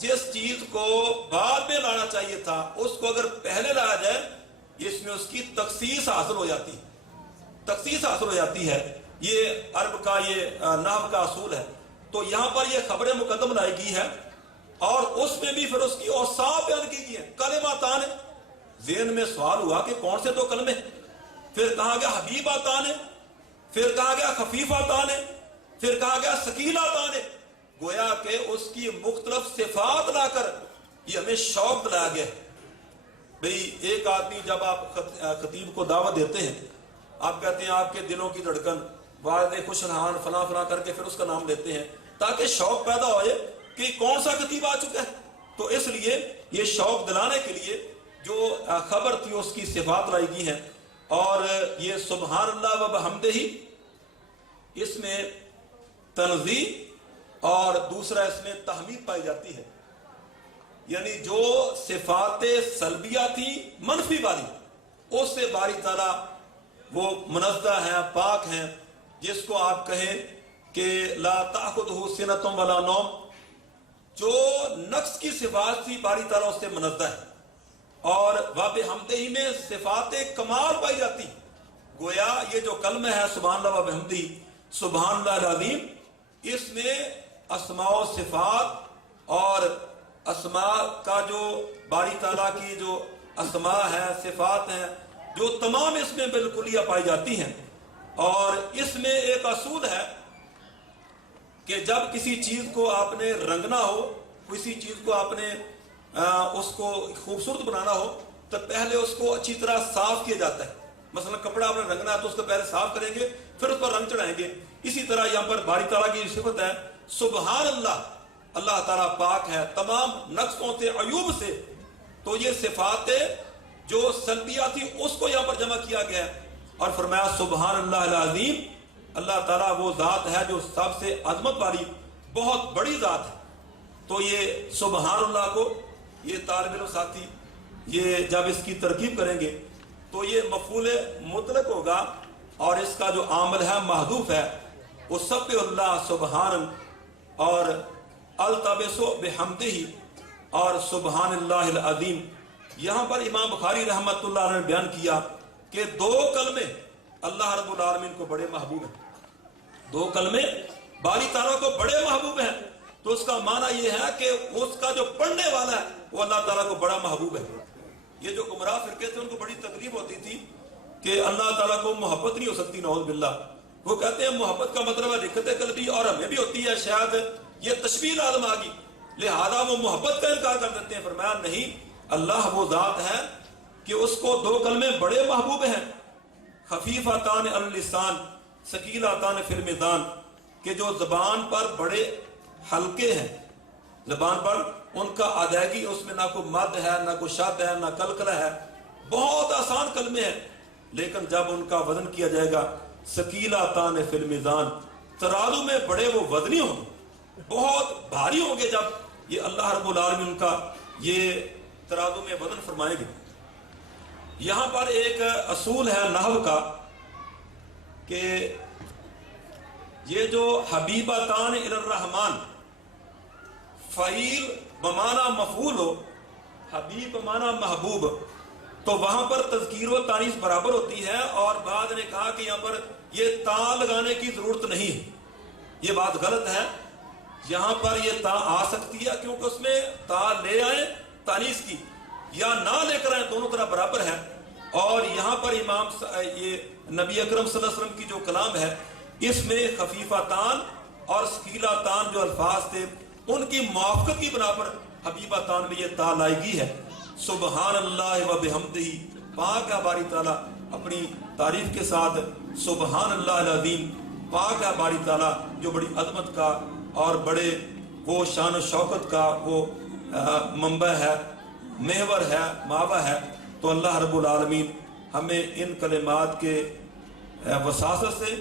جس چیز کو بعد میں لانا چاہیے تھا اس کو اگر پہلے لایا جائے اس میں اس کی تخصیص حاصل ہو جاتی ہے، تخصیص حاصل ہو جاتی ہے، یہ عرب کا یہ نحو کا اصول ہے۔ تو یہاں پر یہ خبر مقدم لائی گئی ہے اور اس میں بھی پھر اس کی اوصاف بیان کی گئی ہے۔ کلمتان، ذہن میں سوال ہوا کہ کون سے 2 کلمے، پھر کہا گیا حبیبتان، پھر کہا گیا خفیفتان، پھر کہا گیا ثقیلتان، گویا کہ اس کی مختلف صفات لا کر یہ ہمیں شوق دلایا گیا۔ بھئی ایک آدمی جب آپ خطیب کو دعوت دیتے ہیں، آپ کہتے ہیں آپ کے دلوں کی دھڑکن والد خوش رحان فلاں فلاں کر کے پھر اس کا نام لیتے ہیں تاکہ شوق پیدا ہو جائے کہ کون سا خطیب آ چکا ہے، تو اس لیے یہ شوق دلانے کے لیے جو خبر تھی اس کی صفات لائی گئی ہیں۔ اور یہ سبحان اللہ و بحمدہ، اس میں تنزیہ اور دوسرا اس میں تحمید پائی جاتی ہے. یعنی جو صفات سلبیہ تھی منفی والی، اس سے باری تعالیٰ وہ منزہ ہیں، پاک ہیں. جس کو آپ کہیں کہ لا تأخذہ سنۃ ولا نوم، جو نقص کی صفات تھی باری تعالیٰ اس سے منزہ ہے. اور وبحمدہ میں صفات کمال پائی جاتی. گویا یہ جو کلمہ ہے سبحان اللہ وبحمدہ سبحان اللہ العظیم، اس میں اسماء و صفات اور اسماء کا جو باری تعالیٰ کی جو اسماء ہیں، صفات ہیں، جو تمام اس میں بالکلیہ پائی جاتی ہیں. اور اس میں ایک اصول ہے کہ جب کسی چیز کو آپ نے رنگنا ہو، کسی چیز کو آپ نے اس کو خوبصورت بنانا ہو، تو پہلے اس کو اچھی طرح صاف کیا جاتا ہے. مثلا کپڑا آپ نے رنگنا ہے تو اس کو پہلے صاف کریں گے، پھر اس پر رنگ چڑھائیں گے. اسی طرح یہاں پر باری تعالیٰ کی صفت ہے سبحان اللہ، اللہ تعالیٰ پاک ہے تمام نقصوں سے، عیوب سے. تو یہ صفات جو سلبیہ تھی اس کو یہاں پر جمع کیا گیا ہے اور فرمایا سبحان اللہ العظیم. اللہ تعالیٰ وہ ذات ہے جو سب سے عظمت والی بہت بڑی ذات ہے. تو یہ سبحان اللہ کو یہ طالب علم ساتھی یہ جب اس کی ترکیب کریں گے تو یہ مفعول مطلق ہوگا اور اس کا جو عامل ہے محذوف ہے. وسبح اللہ سبحان اور التبس بحمدہ اور سبحان اللہ العظیم. یہاں پر امام بخاری رحمۃ اللہ علیہ نے بیان کیا کہ دو کلمے اللہ رب العالمین کو بڑے محبوب ہیں. دو کلمے باری تعالیٰ کو بڑے محبوب ہیں. تو اس کا معنی یہ ہے کہ اس کا جو پڑھنے والا ہے وہ اللہ تعالیٰ کو بڑا محبوب ہے. یہ جو گمراہ فرقے تھے ان کو بڑی تکلیف ہوتی تھی کہ اللہ تعالیٰ کو محبت نہیں ہو سکتی، نعوذ باللہ. وہ کہتے ہیں محبت کا مطلب ہے رقت قلبی، اور ہمیں بھی ہوتی ہے، شاید یہ تشبیہ لازم آ گئی لہذا وہ محبت کا انکار کر دیتے ہیں. فرمایا نہیں، اللہ وہ ذات ہے کہ اس کو دو کلمے بڑے محبوب ہیں. خفیفتان علی اللسان ثقیلتان فی المیزان، کہ جو زبان پر بڑے ہلکے ہیں، زبان پر ان کا ادائیگی اس میں نہ کوئی مد ہے، نہ کوئی شد ہے، نہ کلکلہ ہے. بہت آسان کلمے ہیں، لیکن جب ان کا وزن کیا جائے گا ثقیلتان فی المیزان، ترازو میں بڑے وہ وزنی ہوں گے، بہت بھاری ہوں گے جب یہ اللہ رب العالمین کا یہ ترازو میں وزن فرمائیں گے. یہاں پر ایک اصول ہے نحو کا کہ یہ جو حبیبتان الی الرحمن، فعیل بمانا مفعول ہو، حبیب بمانا محبوب، تو وہاں پر تذکیر و تانیث برابر ہوتی ہے. اور بعد نے کہا کہ یہاں پر یہ تا لگانے کی ضرورت نہیں ہے. یہ بات غلط ہے. یہاں پر یہ تا آ سکتی ہے کیونکہ اس میں تا لے آئیں تانیث کی یا نہ لے کر آئیں، دونوں طرح برابر ہے. اور یہاں پر امام یہ نبی اکرم صلی اللہ علیہ وسلم کی جو کلام ہے اس میں خفیفتان اور ثقیلتان جو الفاظ تھے ان کی موافقت کی بنا پر حبیبتان میں یہ تا لائیگی ہے. سبحان اللہ و بحمدہ، پاک ہے باری تعالیٰ اپنی تعریف کے ساتھ. سبحان اللہ العظیم، پاک ہے باری تعالیٰ جو بڑی عظمت کا اور بڑے وہ شان و شوکت کا وہ منبع ہے، محور ہے، ماوا ہے. تو اللہ رب العالمین ہمیں ان کلمات کے وساطت سے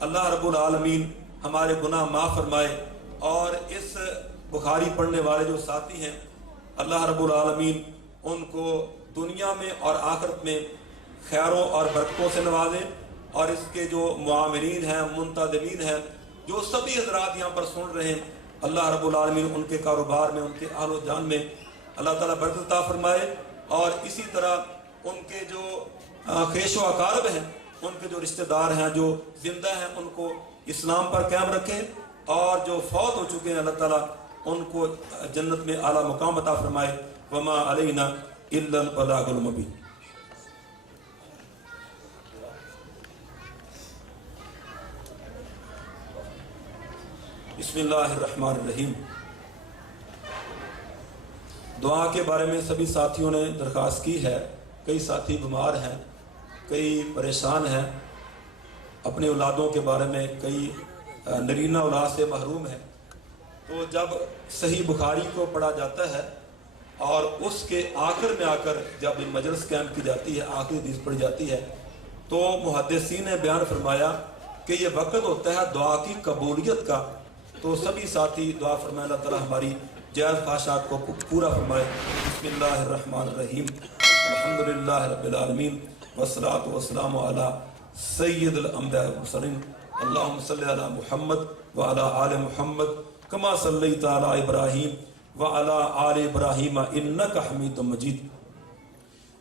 اللہ رب العالمین ہمارے گناہ معاف فرمائے. اور اس بخاری پڑھنے والے جو ساتھی ہیں اللہ رب العالمین ان کو دنیا میں اور آخرت میں خیروں اور برکتوں سے نوازے. اور اس کے جو معامرین ہیں، منتظمین ہیں، جو سبھی حضرات یہاں پر سن رہے ہیں، اللہ رب العالمین ان کے کاروبار میں، ان کے اہل و جان میں اللہ تعالیٰ برکت عطا فرمائے. اور اسی طرح ان کے جو خیش و اقارب ہیں، ان کے جو رشتہ دار ہیں جو زندہ ہیں، ان کو اسلام پر قائم رکھیں. اور جو فوت ہو چکے ہیں اللہ تعالیٰ ان کو جنت میں اعلیٰ مقام عطا فرمائے. وما علینا الا البلاغ المبین. بسم اللہ الرحمن الرحیم. دعا کے بارے میں سبھی ساتھیوں نے درخواست کی ہے. کئی ساتھی بیمار ہیں، کئی پریشان ہیں اپنی اولادوں کے بارے میں، کئی نرینہ اولاد سے محروم ہیں. تو جب صحیح بخاری کو پڑھا جاتا ہے اور اس کے آخر میں آ کر جب مجلس قائم کی جاتی ہے، آخری حدیث پڑھی جاتی ہے، تو محدثین نے بیان فرمایا کہ یہ وقت ہوتا ہے دعا کی قبولیت کا. تو سبھی ساتھی دعا فرمائیں اللہ تعالیٰ ہماری جائز خواہشات کو پورا فرمائے. بسم اللہ الرحمن الرحیم. الحمدللہ رب العالمین والصلاۃ والسلام علی سید الانبیاء والمرسلین. اللہم صلی علی محمد وعلی آل محمد کما صلیت علی ابراہیم وعلی آل ابراہیم انک حمید مجید.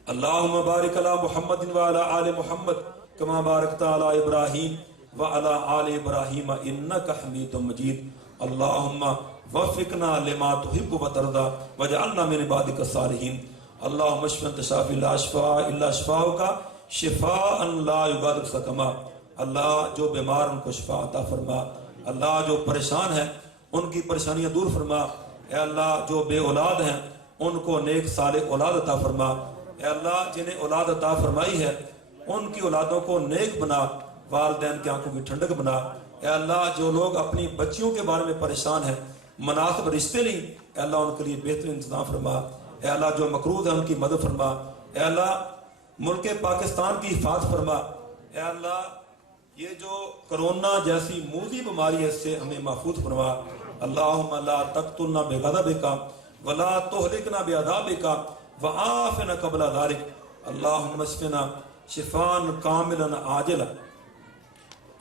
اللہم بارک علی محمد وعلی آل محمد کما بارکت علی ابراہیم وعلی آل ابراہیم انک حمید مجید. اللہم وفقنا لما تحب وترضى واجعلنا من عبادک الصالحین. اللہم اشف انت شافی لا شفاء الا شفاؤک شفاء لا یغادر سقما. اللہ جو بیمار ان کو شفا عطا فرما. اللہ جو پریشان ہیں ان کی پریشانیاں دور فرما. اے اللہ جو بے اولاد ہیں ان کو نیک صالح اولاد عطا فرما. اے اللہ جنہیں اولاد عطا فرمائی ہے ان کی اولادوں کو نیک بنا. والدین کی آنکھوں کی ٹھنڈک بنا. اے اللہ جو لوگ اپنی بچیوں کے بارے میں پریشان ہیں مناسب رشتے نہیں, اے اللہ ان کے لیے بہترین انتظام فرما. اے اللہ جو مقروض ہیں ان کی مدد فرما. اے اللہ ملک پاکستان کی حفاظت فرما. اے اللہ یہ جو کرونا جیسی موذی بیماری ہے اس سے ہمیں محفوظ فرما. اللہم لا تقتلنا بغضبک ولا تہلکنا بعذابک وعافنا قبل ذلک. اللہم اشفنا شفاء کاملا عاجلا.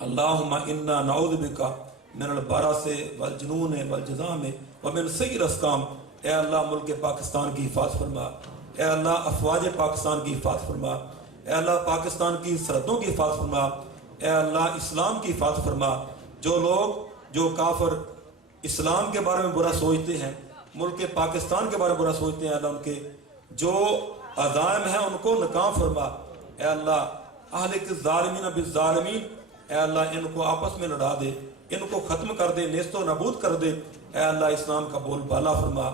اللہم انا نعوذ بک من البرص والجنون والجذام ومن سیء الاسقام. اے اللہ ملک پاکستان کی حفاظت فرما. اے اللہ افواج پاکستان کی حفاظت فرما. اے اللہ پاکستان کی سرحدوں کی حفاظت فرما. اے اللہ اسلام کی حفاظت فرما. جو لوگ جو کافر اسلام کے بارے میں برا سوچتے ہیں ملک پاکستان کے بارے میں برا سوچتے ہیں اللہ ان کے جو عزائم ہیں ان کو ناکام فرما. اے اللہ اہلک الظالمین بالظالمین. اے اللہ ان کو آپس میں لڑا دے, ان کو ختم کر دے, نیست و نابود کر دے. اے اللہ اسلام کا بول بالا فرما.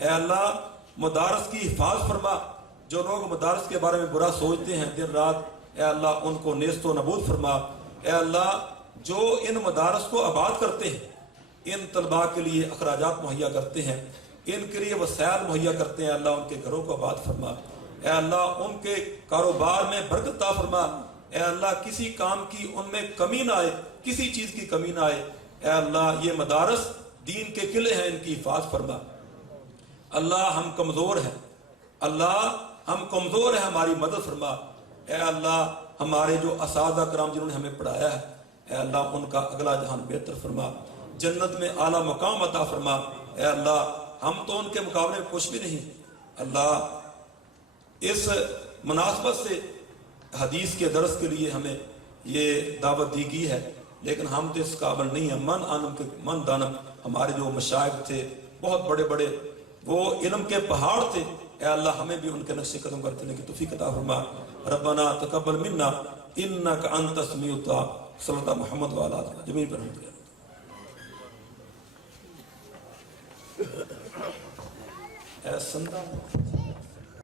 اے اللہ مدارس کی حفاظت فرما. جو لوگ مدارس کے بارے میں برا سوچتے ہیں دن رات, اے اللہ ان کو نیست و نابود فرما. اے اللہ جو ان مدارس کو آباد کرتے ہیں, ان طلباء کے لیے اخراجات مہیا کرتے ہیں, ان کے لیے وسائل مہیا کرتے ہیں, اللہ ان کے گھروں کو آباد فرما. اے اللہ ان کے کاروبار میں برکت عطا فرما. اے اللہ کسی کام کی ان میں کمی نہ آئے, کسی چیز کی کمی نہ آئے. اے اللہ یہ مدارس دین کے قلعے ہیں, ان کی حفاظت فرما. اللہ ہم کمزور ہیں, اللہ ہم کمزور ہیں, ہماری مدد فرما. اے اللہ ہمارے جو اساتذہ کرام جنہوں نے ہمیں پڑھایا ہے, اے اللہ ان کا اگلا جہان بہتر فرما. جنت میں اعلیٰ مقام عطا فرما. اے اللہ ہم تو ان کے مقابلے میں کچھ بھی نہیں. اللہ اس مناسبت سے حدیث کے درس کے لیے ہمیں یہ دعوت دی گئی ہے, لیکن ہم تو اس قابل نہیں ہیں. من دانم ہمارے جو مشائخ تھے بہت بڑے بڑے, وہ علم کے پہاڑ تھے. اے اللہ ہمیں بھی ان کے نقش قدم پر چلنے کی توفیق عطا فرما. ربنا تقبل منا انک انت السمیع الدعاء. صلی اللہ محمد وعلی آلہ جمیع پر اے سندہ